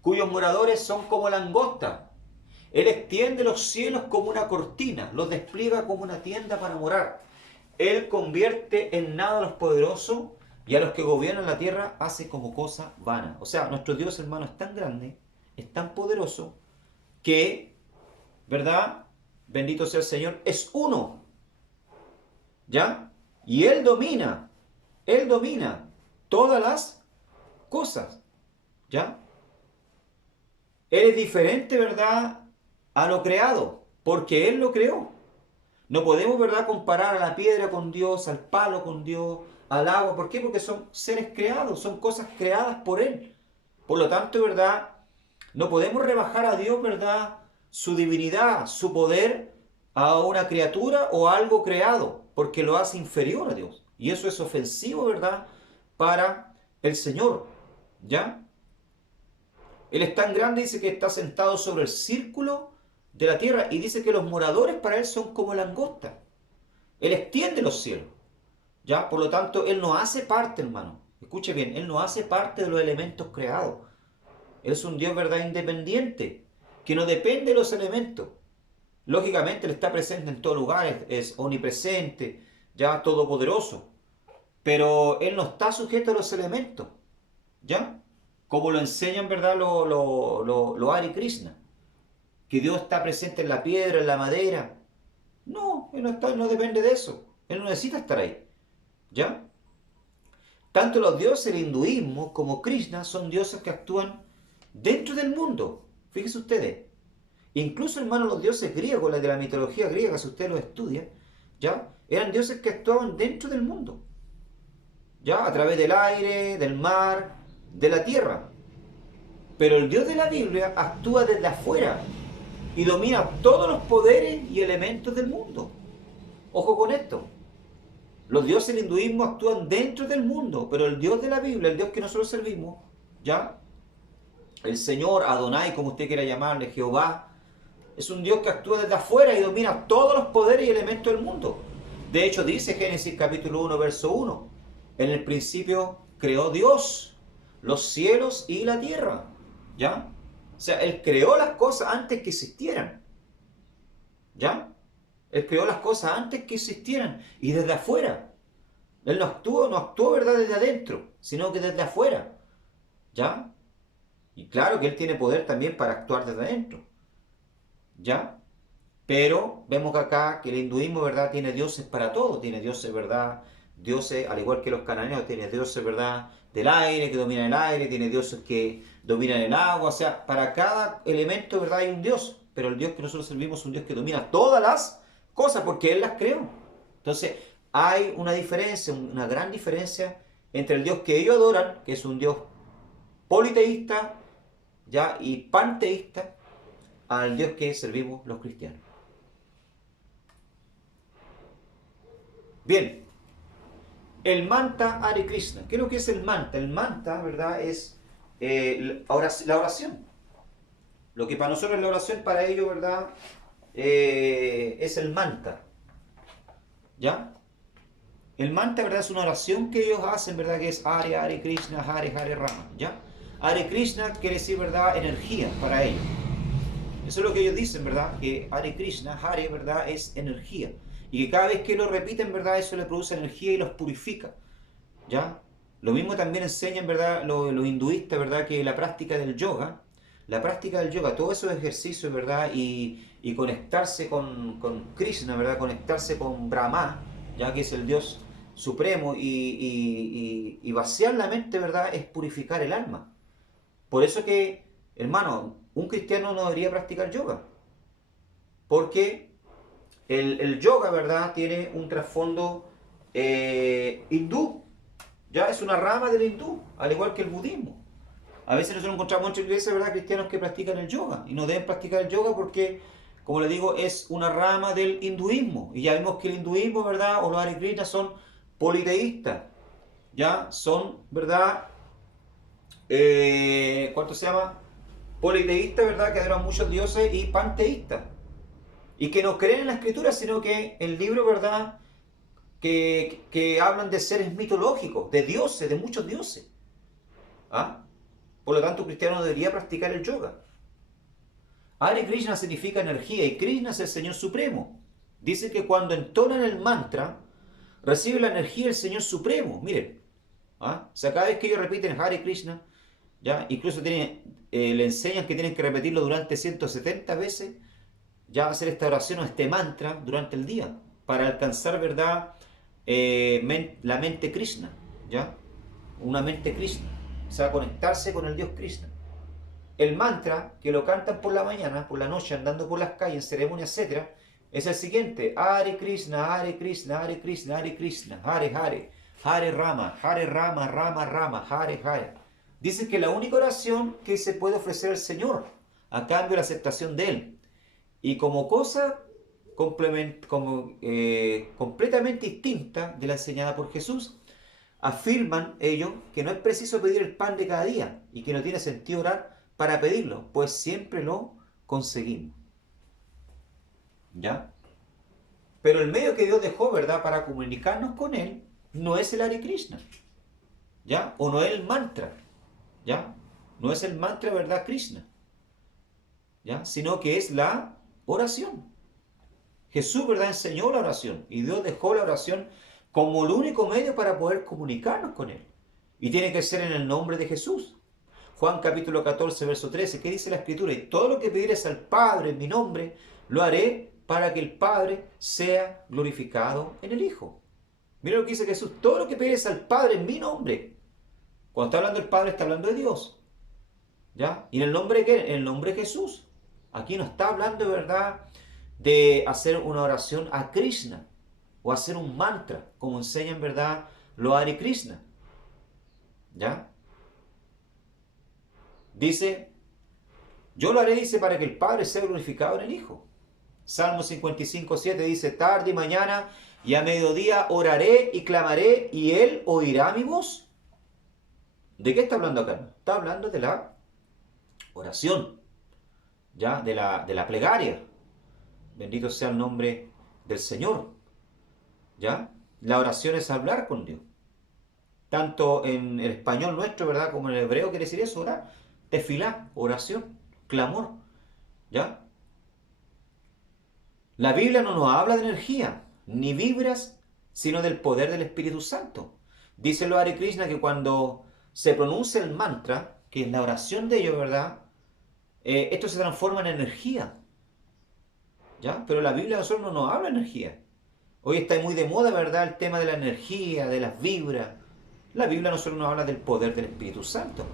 cuyos moradores son como langosta. Él extiende los cielos como una cortina, los despliega como una tienda para morar. Él convierte en nada a los poderosos y a los que gobiernan la tierra hace como cosa vana. O sea, nuestro Dios, hermano, es tan grande, es tan poderoso, que, ¿verdad? Bendito sea el Señor, es uno. ¿Ya? Y Él domina todas las cosas. ¿Ya? Él es diferente, ¿verdad?, a lo creado, porque Él lo creó. No podemos, ¿verdad?, comparar a la piedra con Dios, al palo con Dios, al agua. ¿Por qué? Porque son seres creados, son cosas creadas por Él. Por lo tanto, ¿verdad?, no podemos rebajar a Dios, ¿verdad?, su divinidad, su poder a una criatura o a algo creado, porque lo hace inferior a Dios. Y eso es ofensivo, ¿verdad?, para el Señor. ¿Ya? Él es tan grande, dice que está sentado sobre el círculo de la tierra y dice que los moradores para Él son como langostas. Él extiende los cielos. ¿Ya? Por lo tanto, Él no hace parte, hermano. Escuche bien, Él no hace parte de los elementos creados. Él es un Dios, ¿verdad?, independiente, que no depende de los elementos. Lógicamente, Él está presente en todo lugar, es omnipresente, ya todopoderoso. Pero Él no está sujeto a los elementos. ¿Ya? Como lo enseñan, ¿verdad?, los Hare Krishna. Que Dios está presente en la piedra, en la madera. No, Él no está, no depende de eso. Él no necesita estar ahí. ¿Ya? Tanto los dioses del hinduismo como Krishna son dioses que actúan dentro del mundo. Fíjense ustedes. Incluso, hermano, los dioses griegos, los de la mitología griega, si usted los estudia, ¿ya?, eran dioses que actuaban dentro del mundo. ¿Ya? A través del aire, del mar, de la tierra. Pero el Dios de la Biblia actúa desde afuera y domina todos los poderes y elementos del mundo. Ojo con esto. Los dioses del hinduismo actúan dentro del mundo, pero el Dios de la Biblia, el Dios que nosotros servimos, ¿ya?, el Señor, Adonai, como usted quiera llamarle, Jehová, es un Dios que actúa desde afuera y domina todos los poderes y elementos del mundo. De hecho, dice Génesis capítulo 1, verso 1, en el principio creó Dios los cielos y la tierra. ¿Ya? O sea, Él creó las cosas antes que existieran. ¿Ya? Él creó las cosas antes que existieran y desde afuera. Él no actuó, ¿verdad?, desde adentro, sino que desde afuera. ¿Ya? Y claro que Él tiene poder también para actuar desde adentro. ¿Ya? Pero vemos que acá que el hinduismo, ¿verdad?, tiene dioses para todo. Tiene dioses, ¿verdad?, dioses, al igual que los cananeos, tiene dioses, ¿verdad?, del aire, que dominan el aire, tiene dioses que dominan el agua. O sea, para cada elemento, ¿verdad?, hay un dios. Pero el Dios que nosotros servimos es un Dios que domina todas las cosas porque Él las creó. Entonces, hay una diferencia, una gran diferencia entre el Dios que ellos adoran, que es un Dios politeísta, ¿ya?, y panteísta, al Dios que servimos los cristianos. Bien, el manta Hare Krishna. ¿Qué es lo que es el manta? El manta, ¿verdad?, es la oración. Lo que para nosotros es la oración, para ellos, ¿verdad?, es el manta. ¿Ya? El manta, ¿verdad?, es una oración que ellos hacen, ¿verdad?, que es Hare Hare Krishna, Hare Hare Rama. ¿Ya? Hare Krishna quiere decir, ¿verdad?, energía para ellos. Eso es lo que ellos dicen, ¿verdad?, que Hare Krishna, Hare, ¿verdad?, es energía. Y que cada vez que lo repiten, ¿verdad?, eso le produce energía y los purifica. ¿Ya? Lo mismo también enseñan, ¿verdad?, los hinduistas, ¿verdad?, que la práctica del yoga, todos esos ejercicios, ¿verdad?, y conectarse con Krishna, ¿verdad?, conectarse con Brahma, ya que es el Dios supremo, y vaciar la mente, ¿verdad?, es purificar el alma. Por eso que, hermano, un cristiano no debería practicar yoga. Porque el yoga, ¿verdad?, tiene un trasfondo hindú. Ya es una rama del hindú, al igual que el budismo. A veces nosotros encontramos muchas iglesias, ¿verdad?, cristianos que practican el yoga. Y no deben practicar el yoga porque, como le digo, es una rama del hinduismo. Y ya vimos que el hinduismo, ¿verdad?, o los Hare Krishna son politeístas, ¿ya? Son, ¿verdad? ¿Cuánto se llama? Politeístas, ¿verdad? Que adoran muchos dioses, y panteístas. Y que no creen en la escritura, sino que el libro, ¿verdad? Que hablan de seres mitológicos, de dioses, de muchos dioses. ¿Ah? Por lo tanto, un cristiano debería practicar el yoga. Hare Krishna significa energía y Krishna es el Señor Supremo. Dice que cuando entonan el mantra, recibe la energía del Señor Supremo. Miren, ¿ah? O sea, cada vez que ellos repiten Hare Krishna, ¿ya? Incluso le enseñan que tienen que repetirlo durante 170 veces, ya hacer esta oración o este mantra durante el día, para alcanzar, ¿verdad? La mente Krishna, ¿ya? Una mente Krishna, o sea, conectarse con el Dios Krishna. El mantra, que lo cantan por la mañana, por la noche, andando por las calles, en ceremonias, etc., es el siguiente: Hare Krishna, Hare Krishna, Hare Krishna, Hare Krishna, Hare Hare, Hare Rama, Rama Rama, Hare Hare. Dice que la única oración que se puede ofrecer al Señor, a cambio de la aceptación de Él. Y como cosa completamente distinta de la enseñada por Jesús, afirman ellos que no es preciso pedir el pan de cada día y que no tiene sentido orar para pedirlo, pues siempre lo conseguimos. ¿Ya? Pero el medio que Dios dejó, ¿verdad?, para comunicarnos con Él, no es el Hare Krishna, ¿ya? O no es el mantra, ¿ya? No es el mantra, ¿verdad?, Krishna, ¿ya? Sino que es la oración. Jesús, ¿verdad?, enseñó la oración y Dios dejó la oración como el único medio para poder comunicarnos con Él. Y tiene que ser en el nombre de Jesús. Juan capítulo 14, verso 13, ¿qué dice la Escritura? Y todo lo que pidieres al Padre en mi nombre, lo haré para que el Padre sea glorificado en el Hijo. Mira lo que dice Jesús: todo lo que pidieres al Padre en mi nombre. Cuando está hablando del Padre, está hablando de Dios, ¿ya? ¿Y en el nombre de qué? En el nombre de Jesús. Aquí no está hablando, de verdad, de hacer una oración a Krishna o hacer un mantra, como enseñan, ¿verdad?, los Hare Krishna, ¿ya? Dice, yo lo haré, dice, para que el Padre sea glorificado en el Hijo. Salmo 55, 7 dice, tarde y mañana y a mediodía oraré y clamaré y Él oirá mi voz. ¿De qué está hablando acá? Está hablando de la oración, ¿ya? De la plegaria. Bendito sea el nombre del Señor, ¿ya? La oración es hablar con Dios. Tanto en el español nuestro, ¿verdad?, como en el hebreo quiere decir eso, orar. Tefilá, oración, clamor, ¿ya? La Biblia no nos habla de energía, ni vibras, sino del poder del Espíritu Santo. Dice el Hare Krishna que cuando se pronuncia el mantra, que es la oración de ellos, ¿verdad?, esto se transforma en energía, ¿ya? Pero la Biblia a nosotros no nos habla de energía. Hoy está muy de moda, ¿verdad?, el tema de la energía, de las vibras. La Biblia a nosotros nos habla del poder del Espíritu Santo,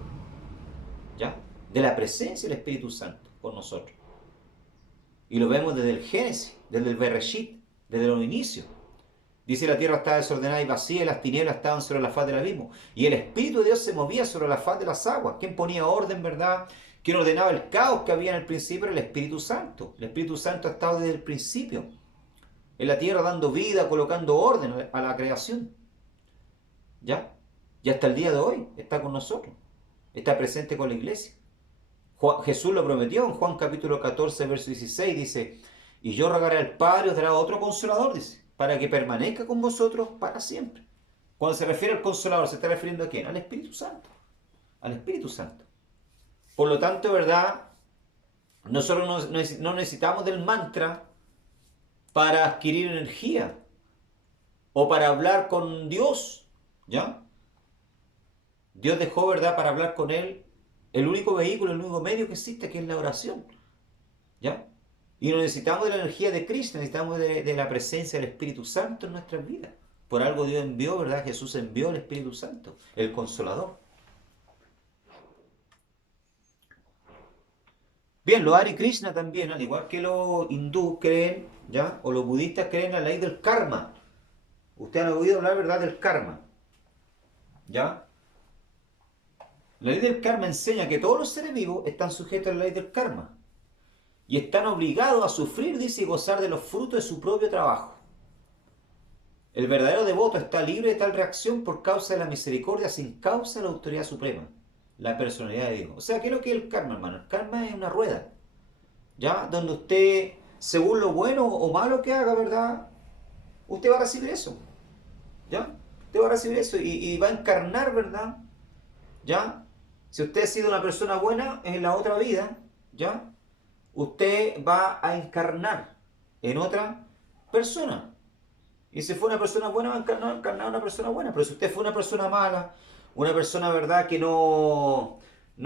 ¿ya? De la presencia del Espíritu Santo con nosotros. Y lo vemos desde el Génesis, desde el Bereshit, desde los inicios. Dice, la tierra estaba desordenada y vacía, y las tinieblas estaban sobre la faz del abismo. Y el Espíritu de Dios se movía sobre la faz de las aguas. ¿Quién ponía orden, verdad? ¿Quién ordenaba el caos que había en el principio? Era el Espíritu Santo. El Espíritu Santo ha estado desde el principio en la tierra, dando vida, colocando orden a la creación, ¿ya? Y hasta el día de hoy está con nosotros. Está presente con la iglesia. Jesús lo prometió en Juan capítulo 14, verso 16, dice, y yo rogaré al Padre, os dará otro consolador, dice, para que permanezca con vosotros para siempre. Cuando se refiere al consolador, ¿se está refiriendo a quién? Al Espíritu Santo. Al Espíritu Santo. Por lo tanto, ¿verdad?, nosotros no necesitamos del mantra para adquirir energía o para hablar con Dios, ¿ya? Dios dejó, ¿verdad?, para hablar con Él el único vehículo, el único medio que existe, que es la oración, ¿ya? Y no necesitamos de la energía de Cristo, necesitamos de la presencia del Espíritu Santo en nuestras vidas. Por algo Dios envió, ¿verdad? Jesús envió el Espíritu Santo, el Consolador. Bien, los Hare Krishna también, al igual que los hindúes creen, ¿ya?, o los budistas creen en la ley del karma. Ustedes han oído hablar, ¿verdad?, del karma, ¿ya? La ley del karma enseña que todos los seres vivos están sujetos a la ley del karma y están obligados a sufrir, dice, y gozar de los frutos de su propio trabajo. El verdadero devoto está libre de tal reacción por causa de la misericordia, sin causa de la autoridad suprema, la personalidad de Dios. O sea, ¿qué es lo que es el karma, hermano? El karma es una rueda, ¿ya? Donde usted, según lo bueno o malo que haga, ¿verdad? Usted va a recibir eso, ¿ya? Usted va a recibir eso y va a encarnar, ¿verdad? ¿Ya? Si usted ha sido una persona buena en la otra vida, ¿ya? Usted va a encarnar en otra persona. Y si fue una persona buena, va a encarnar una persona buena. Pero si usted fue una persona mala, una persona, ¿verdad?, que no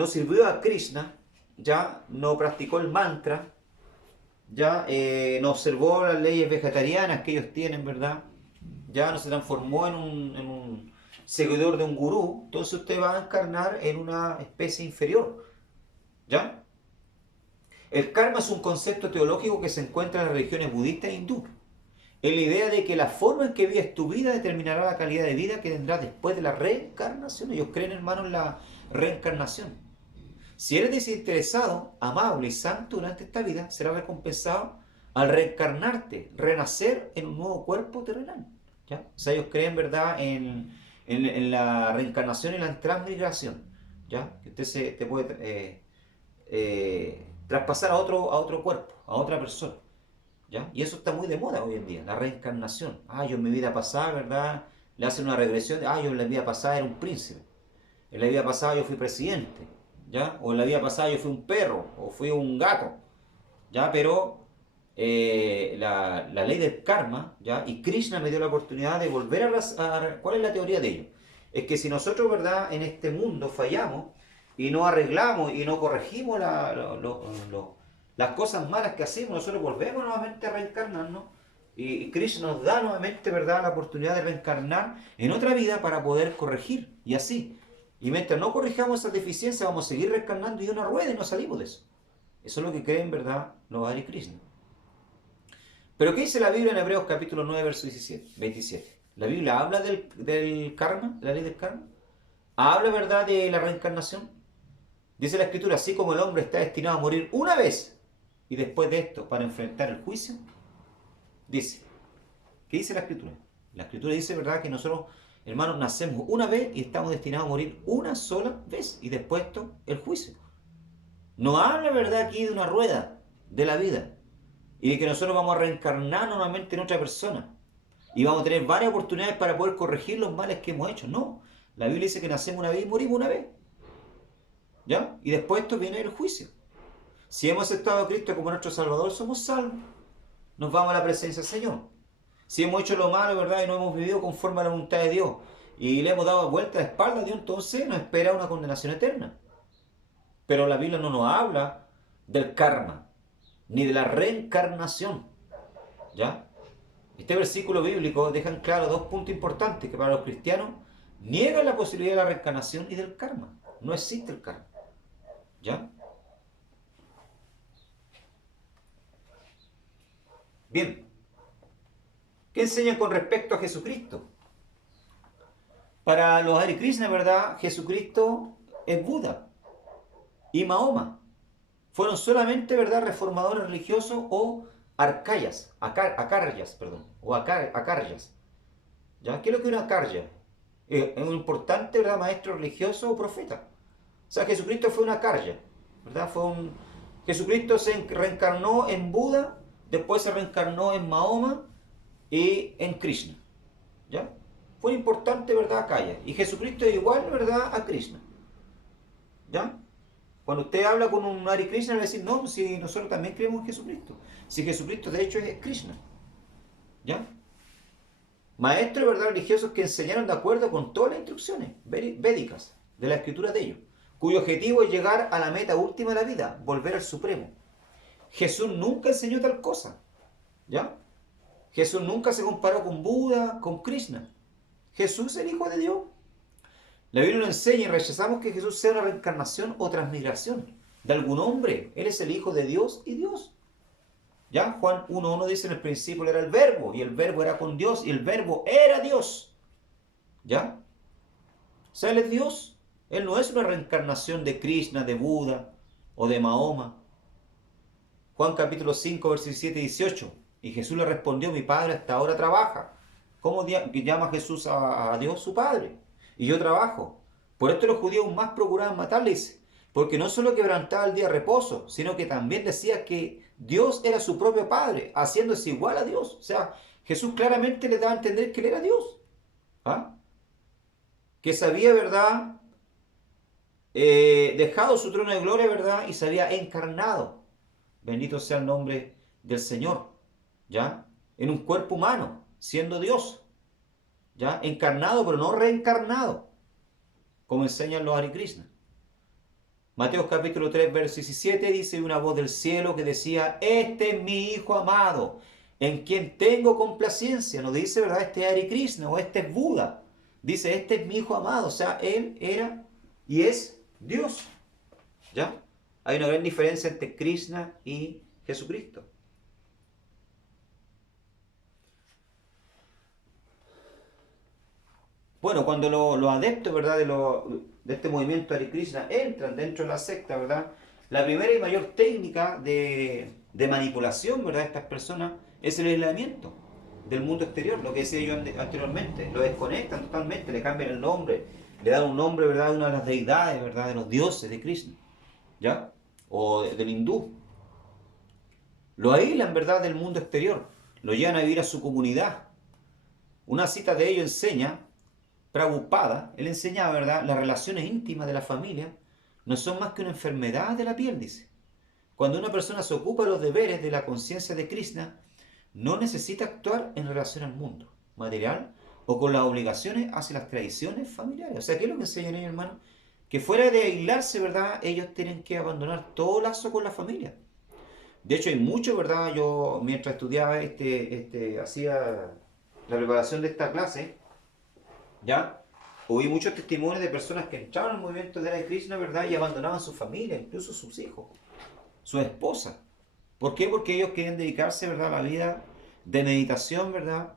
sirvió a Krishna, ya no practicó el mantra, ya no observó las leyes vegetarianas que ellos tienen, ¿verdad? Ya no se transformó en un seguidor de un gurú, entonces usted va a encarnar en una especie inferior, ¿ya? El karma es un concepto teológico que se encuentra en las religiones budista e hindú. Es la idea de que la forma en que vives tu vida determinará la calidad de vida que tendrás después de la reencarnación. Ellos creen, hermano, en la reencarnación. Si eres desinteresado, amable y santo durante esta vida, serás recompensado al reencarnarte, renacer en un nuevo cuerpo terrenal. ¿Ya? O sea, ellos creen, ¿verdad?, en la reencarnación y la transmigración. ¿Ya? Que usted te puede traspasar a otro cuerpo, a otra persona. ¿Ya? Y eso está muy de moda hoy en día, la reencarnación. Ah, yo en mi vida pasada, ¿verdad? Le hacen una regresión. Ah, yo en la vida pasada era un príncipe. En la vida pasada yo fui presidente. ¿Ya? O en la vida pasada yo fui un perro, o fui un gato. ¿Ya? Pero la ley del karma, ¿ya? Y Krishna me dio la oportunidad de volver ¿cuál es la teoría de ello? Es que si nosotros, ¿verdad?, en este mundo fallamos y no arreglamos y no corregimos las cosas malas que hacemos, nosotros volvemos nuevamente a reencarnarnos y Krishna nos da nuevamente, ¿verdad?, la oportunidad de reencarnar en otra vida para poder corregir y así. Y mientras no corrijamos esas deficiencias vamos a seguir reencarnando y una rueda y no salimos de eso. Eso es lo que creen, ¿verdad?, los Hare Krishna. Pero ¿qué dice la Biblia en Hebreos capítulo 9, verso 27? La Biblia habla del karma, de la ley del karma. Habla, ¿verdad?, de la reencarnación. Dice la Escritura, así como el hombre está destinado a morir una vez y después de esto para enfrentar el juicio. Dice, ¿qué dice la Escritura? La Escritura dice, ¿verdad?, que nosotros, hermanos, nacemos una vez y estamos destinados a morir una sola vez y después esto, el juicio. No habla, ¿verdad?, aquí de una rueda de la vida y de que nosotros vamos a reencarnar nuevamente en otra persona y vamos a tener varias oportunidades para poder corregir los males que hemos hecho. No, la Biblia dice que nacemos una vez y morimos una vez, ¿ya? Y después esto viene el juicio. Si hemos aceptado a Cristo como nuestro Salvador, somos salvos. Nos vamos a la presencia del Señor. Si hemos hecho lo malo, ¿verdad?, y no hemos vivido conforme a la voluntad de Dios y le hemos dado vuelta de espalda a Dios, entonces nos espera una condenación eterna. Pero la Biblia no nos habla del karma, ni de la reencarnación, ¿ya? Este versículo bíblico deja en claro dos puntos importantes que para los cristianos niegan la posibilidad de la reencarnación y del karma. No existe el karma, ¿ya? Bien, ¿qué enseñan con respecto a Jesucristo? Para los Hare Krishna, ¿verdad?, Jesucristo es Buda y Mahoma. Fueron solamente, ¿verdad?, reformadores religiosos o acaryas, perdón, o acaryas. ¿Ya? ¿Qué es lo que es una acarya? Es un importante, ¿verdad?, maestro religioso o profeta. O sea, Jesucristo fue una acarya, ¿verdad? Jesucristo se reencarnó en Buda, después se reencarnó en Mahoma y en Krishna, ¿ya? Fue importante, ¿verdad?, acarya. Y Jesucristo es igual, ¿verdad?, a Krishna, ¿ya? Cuando usted habla con un Hare Krishna, le va a decir, no, si nosotros también creemos en Jesucristo. Si Jesucristo de hecho es Krishna, ¿ya? Maestros, ¿verdad?, religiosos que enseñaron de acuerdo con todas las instrucciones védicas de la escritura de ellos, cuyo objetivo es llegar a la meta última de la vida, volver al Supremo. Jesús nunca enseñó tal cosa, ¿ya? Jesús nunca se comparó con Buda, con Krishna. Jesús es el Hijo de Dios. La Biblia nos enseña y rechazamos que Jesús sea una reencarnación o transmigración de algún hombre. Él es el Hijo de Dios y Dios. ¿Ya? Juan 1.1 dice, en el principio era el Verbo, y el Verbo era con Dios, y el Verbo era Dios. ¿Ya? O sea, Él es Dios. Él no es una reencarnación de Krishna, de Buda o de Mahoma. Juan capítulo 5, versículos 17 y 18. Y Jesús le respondió, mi Padre hasta ahora trabaja, ¿Cómo llama Jesús a Dios su Padre? Y yo trabajo. Por esto los judíos más procuraban matarle, dice, porque no solo quebrantaba el día de reposo, sino que también decía que Dios era su propio Padre, haciéndose igual a Dios. O sea, Jesús claramente le daba a entender que él era Dios. ¿Ah? Que sabía, ¿verdad? Dejado su trono de gloria, ¿verdad? Y se había encarnado. Bendito sea el nombre del Señor. ¿Ya? En un cuerpo humano, siendo Dios. ¿Ya? Encarnado, pero no reencarnado, como enseñan los Hare Krishna. Mateo capítulo 3, verso 17 dice una voz del cielo que decía, este es mi Hijo amado, en quien tengo complacencia. No dice, ¿verdad? Este es Hare Krishna o este es Buda. Dice, este es mi Hijo amado. O sea, él era y es Dios. ¿Ya? Hay una gran diferencia entre Krishna y Jesucristo. Bueno, cuando los adeptos, ¿verdad? De este movimiento Hare Krishna entran dentro de la secta, ¿verdad? La primera y mayor técnica de manipulación, ¿verdad? De estas personas es el aislamiento del mundo exterior, lo que decía yo anteriormente. Lo desconectan totalmente, le cambian el nombre, le dan un nombre, ¿verdad? De una de las deidades, ¿verdad? De los dioses de Krishna, ¿ya? O del hindú. Lo aíslan, ¿verdad? Del mundo exterior, lo llevan a vivir a su comunidad. Una cita de ello enseña Prabhupada, él enseñaba, ¿verdad? Las relaciones íntimas de la familia no son más que una enfermedad de la piel, dice. Cuando una persona se ocupa de los deberes de la conciencia de Krishna, no necesita actuar en relación al mundo material o con las obligaciones hacia las tradiciones familiares. O sea, ¿qué es lo que enseñan ellos, hermano? Que fuera de aislarse, ¿verdad? Ellos tienen que abandonar todo lazo con la familia. De hecho, hay mucho, ¿verdad? Yo, mientras estudiaba, hacía la preparación de esta clase, ¿ya? Oí muchos testimonios de personas que entraban al movimiento de la Krishna, ¿verdad? Y abandonaban su familia, incluso sus hijos, su esposa. ¿Por qué? Porque ellos querían dedicarse, ¿verdad? A la vida de meditación, ¿verdad?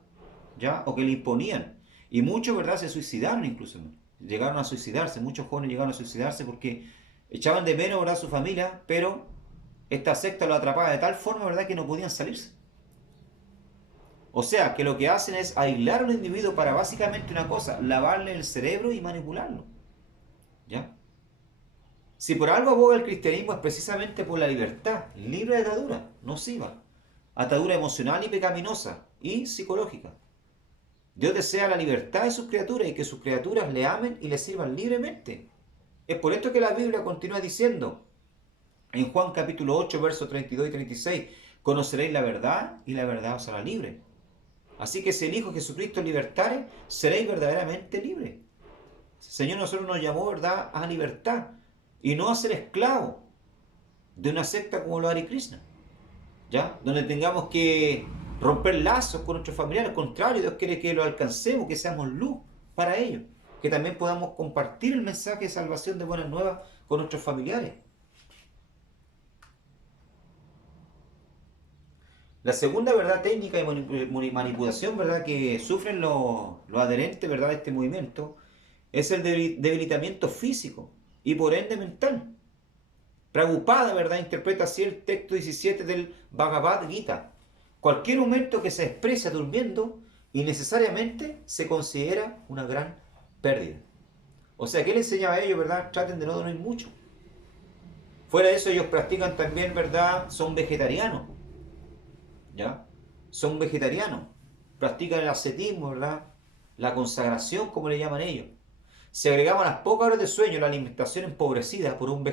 ¿Ya? O que le imponían. Y muchos, ¿verdad? Se suicidaron incluso. Llegaron a suicidarse, muchos jóvenes llegaron a suicidarse porque echaban de menos, ¿verdad? Su familia, pero esta secta lo atrapaba de tal forma, ¿verdad? Que no podían salirse. O sea, que lo que hacen es aislar a un individuo para básicamente una cosa, lavarle el cerebro y manipularlo. ¿Ya? Si por algo aboga el cristianismo es precisamente por la libertad, libre de atadura, nociva, atadura emocional y pecaminosa y psicológica. Dios desea la libertad de sus criaturas y que sus criaturas le amen y le sirvan libremente. Es por esto que la Biblia continúa diciendo en Juan capítulo 8, versos 32 y 36, conoceréis la verdad y la verdad os hará libre. Así que si el Hijo Jesucristo libertare, seréis verdaderamente libres. El Señor nosotros nos llamó, ¿verdad?, a libertad y no a ser esclavos de una secta como los Hare Krishna, ¿ya? Donde tengamos que romper lazos con nuestros familiares. Al contrario, Dios quiere que lo alcancemos, que seamos luz para ellos, que también podamos compartir el mensaje de salvación de buenas nuevas con nuestros familiares. La segunda, ¿verdad?, técnica de manipulación, ¿verdad?, que sufren los adherentes, ¿verdad?, de este movimiento es el debilitamiento físico y por ende mental. Prabhupada, ¿verdad?, interpreta así el texto 17 del Bhagavad Gita. Cualquier momento que se expresa durmiendo innecesariamente se considera una gran pérdida. O sea, ¿qué le enseñaba a ellos, verdad? Traten de no dormir mucho. Fuera de eso, ellos practican también, ¿verdad? Son vegetarianos. ¿Ya? Son vegetarianos, practican el ascetismo, ¿verdad? La consagración, como le llaman ellos. Si agregamos las pocas horas de sueño, la alimentación empobrecida por un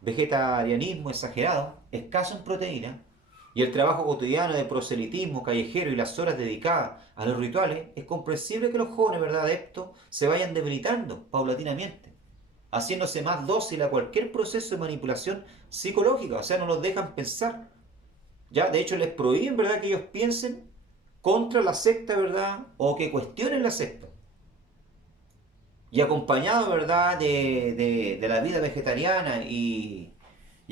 vegetarianismo exagerado, escaso en proteína, y el trabajo cotidiano de proselitismo callejero y las horas dedicadas a los rituales, es comprensible que los jóvenes, ¿verdad?, adeptos se vayan debilitando paulatinamente, haciéndose más dócil a cualquier proceso de manipulación psicológica, o sea, no los dejan pensar. Ya, de hecho, les prohíben, ¿verdad?, que ellos piensen contra la secta, ¿verdad?, o que cuestionen la secta. Y acompañado, ¿verdad?, de la vida vegetariana y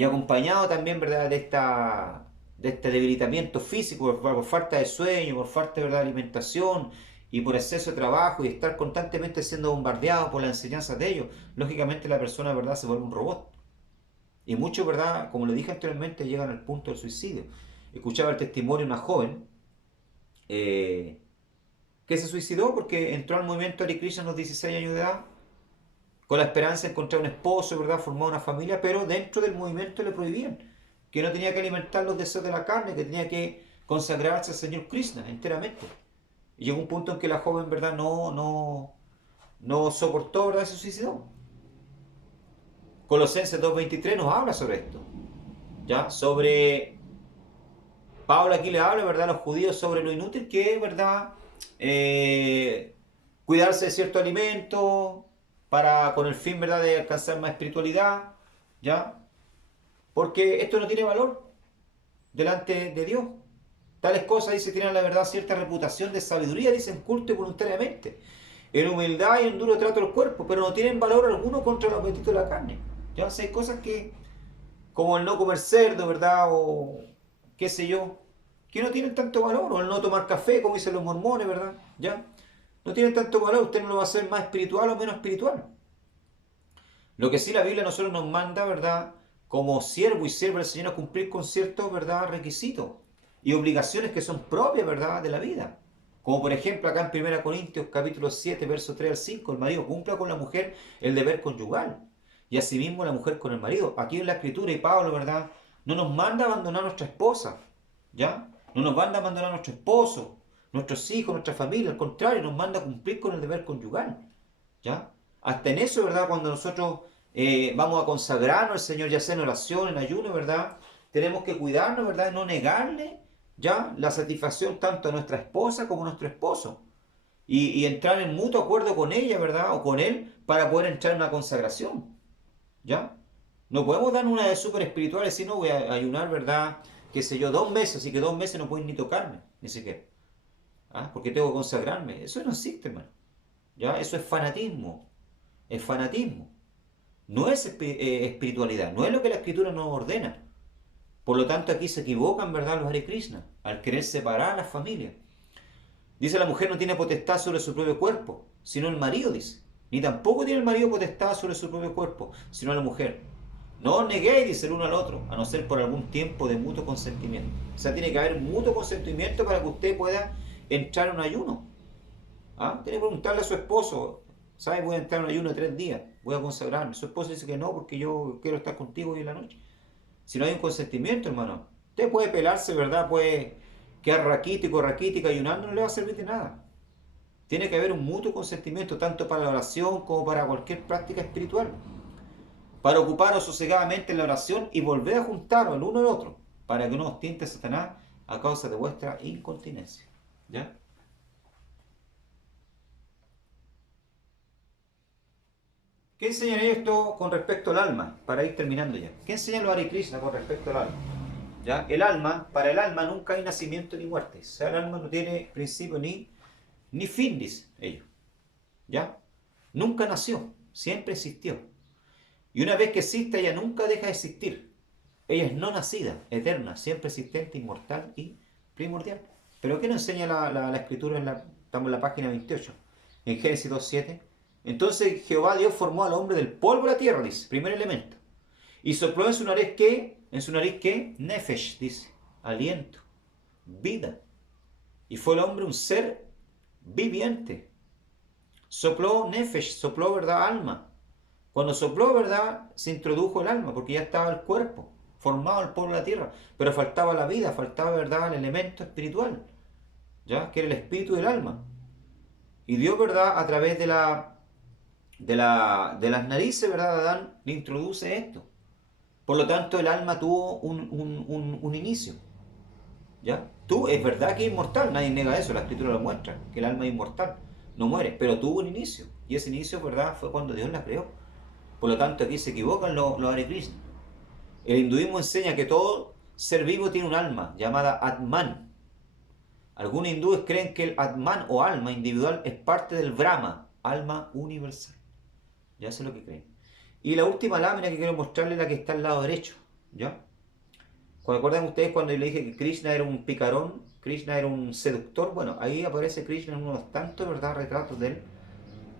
acompañado también, ¿verdad?, de este debilitamiento físico por falta de sueño, por falta, ¿verdad?, de alimentación y por exceso de trabajo y estar constantemente siendo bombardeado por las enseñanzas de ellos, lógicamente la persona, ¿verdad?, se vuelve un robot. Y muchos, ¿verdad?, como le dije anteriormente, llegan al punto del suicidio. Escuchaba el testimonio de una joven que que se suicidó porque entró al movimiento Hare Krishna a los 16 años de edad, con la esperanza de encontrar un esposo, ¿verdad? Formar una familia, pero dentro del movimiento le prohibían que no tenía que alimentar los deseos de la carne, que tenía que consagrarse al Señor Krishna enteramente. Y llegó un punto en que la joven, ¿verdad? No soportó, ¿verdad? Se suicidó. Colosenses 2.23 nos habla sobre esto, ¿ya? Sobre... Pablo aquí le habla, ¿verdad? A los judíos sobre lo inútil que es, ¿verdad? Cuidarse de cierto alimento para, con el fin, ¿verdad? De alcanzar más espiritualidad, ¿ya? Porque esto no tiene valor delante de Dios. Tales cosas, dice, tienen la verdad cierta reputación de sabiduría, dicen, culto y voluntariamente, en humildad y en duro trato al cuerpo, pero no tienen valor alguno contra el apetito de la carne. Ya, o sea, hay cosas que, como el no comer cerdo, ¿verdad? O qué sé yo, que no tienen tanto valor, o el no tomar café, como dicen los mormones, ¿verdad? Ya, no tienen tanto valor, usted no lo va a hacer más espiritual o menos espiritual. Lo que sí la Biblia a nosotros nos manda, ¿verdad? Como siervo y sierva del Señor a cumplir con ciertos, ¿verdad? Requisitos y obligaciones que son propias, ¿verdad? De la vida. Como por ejemplo acá en 1 Corintios capítulo 7, verso 3 al 5, el marido cumpla con la mujer el deber conyugal y asimismo la mujer con el marido. Aquí en la escritura y Pablo, ¿verdad? No nos manda a abandonar a nuestra esposa, ¿ya? No nos manda a abandonar a nuestro esposo, nuestros hijos, nuestra familia, al contrario, nos manda a cumplir con el deber conyugal, ¿ya? Hasta en eso, ¿verdad? Cuando nosotros vamos a consagrarnos al Señor, ya sea en oración, en ayuno, ¿verdad? Tenemos que cuidarnos, ¿verdad? De no negarle, ¿ya? La satisfacción tanto a nuestra esposa como a nuestro esposo. Y entrar en mutuo acuerdo con ella, ¿verdad? O con él, para poder entrar en una consagración, ¿ya? No podemos dar una de súper espiritual y decir, no, voy a ayunar, ¿verdad? Qué sé yo, 2 meses, así que 2 meses no pueden ni tocarme, ni siquiera. ¿Ah? Porque tengo que consagrarme. Eso no existe, hermano. ¿Ya? Eso es fanatismo. Es fanatismo. No es espiritualidad, no es lo que la escritura nos ordena. Por lo tanto, aquí se equivocan, ¿verdad?, los Hare Krishna, al querer separar a las familias. Dice, la mujer no tiene potestad sobre su propio cuerpo, sino el marido, dice. Ni tampoco tiene el marido potestad sobre su propio cuerpo, sino la mujer. No os neguéis, dice el uno al otro, a no ser por algún tiempo de mutuo consentimiento. O sea, tiene que haber mutuo consentimiento para que usted pueda entrar en un ayuno. ¿Ah? Tiene que preguntarle a su esposo, ¿sabes? Voy a entrar en un ayuno de 3 días, voy a consagrarme. Su esposo dice que no, porque yo quiero estar contigo hoy en la noche. Si no hay un consentimiento, hermano, usted puede pelarse, ¿verdad? Puede quedar raquítico, raquítica, ayunando, no le va a servir de nada. Tiene que haber un mutuo consentimiento, tanto para la oración como para cualquier práctica espiritual. Para ocuparos sosegadamente en la oración y volver a juntaros el uno al otro, para que no os tiente Satanás a causa de vuestra incontinencia. ¿Ya? ¿Qué enseñan esto con respecto al alma? Para ir terminando ya. ¿Qué enseñan los Hare Krishna con respecto al alma? ¿Ya? El alma, para el alma nunca hay nacimiento ni muerte. O sea, el alma no tiene principio ni fin, dicen ellos. ¿Ya? Nunca nació, siempre existió. Y una vez que existe, ella nunca deja de existir. Ella es no nacida, eterna, siempre existente, inmortal y primordial. ¿Pero qué nos enseña la escritura? Estamos en la página 28, en Génesis 2.7. Entonces Jehová Dios formó al hombre del polvo de la tierra, dice, primer elemento. Y sopló en su nariz ¿qué? En su nariz ¿qué? Nefesh, dice, aliento, vida. Y fue el hombre un ser viviente. Sopló Nefesh, sopló, ¿verdad? Alma. Cuando sopló, ¿verdad? Se introdujo el alma, porque ya estaba el cuerpo, formado el polvo de la tierra. Pero faltaba la vida, faltaba, ¿verdad? El elemento espiritual, ¿ya? Que era el espíritu del alma. Y Dios, ¿verdad? A través de las narices, ¿verdad? Adán le introduce esto. Por lo tanto, el alma tuvo un inicio, ¿ya? Tú, es verdad que es inmortal, nadie niega eso, la escritura lo muestra, que el alma es inmortal, no muere, pero tuvo un inicio. Y ese inicio, ¿verdad? Fue cuando Dios la creó. Por lo tanto, aquí se equivocan los Hare Krishna. El hinduismo enseña que todo ser vivo tiene un alma, llamada Atman. Algunos hindúes creen que el Atman o alma individual es parte del Brahma, alma universal. Ya sé lo que creen. Y la última lámina que quiero mostrarles es la que está al lado derecho. ¿Ya? ¿Recuerdan ustedes cuando le dije que Krishna era un picarón? Krishna era un seductor. Bueno, ahí aparece Krishna en unos tantos, ¿verdad?, retratos de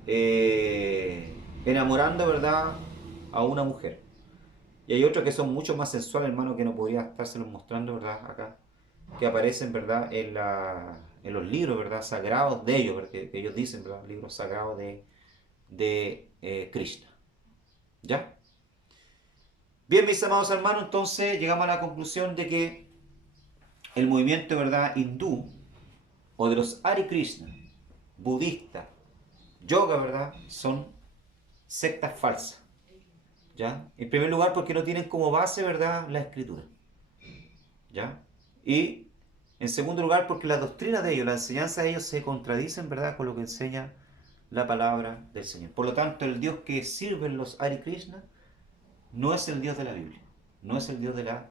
él. Enamorando, ¿verdad?, a una mujer. Y hay otros que son mucho más sensuales, hermano, que no podría estárselos mostrando, ¿verdad?, acá. que aparecen, ¿verdad?, en los libros, ¿verdad?, sagrados de ellos, porque ellos dicen, ¿verdad?, libros sagrados de Krishna. ¿Ya? Bien, mis amados hermanos, entonces llegamos a la conclusión de que el movimiento, ¿verdad?, hindú, o de los Hare Krishna, budistas, yoga, ¿verdad?, son sectas falsas. ¿Ya? En primer lugar, porque no tienen como base, ¿verdad?, la escritura. ¿Ya? Y en segundo lugar, porque las doctrinas de ellos, las enseñanzas de ellos se contradicen, ¿verdad?, con lo que enseña la palabra del Señor. Por lo tanto, el Dios que sirven los Hare Krishna no es el Dios de la Biblia, no es el Dios de la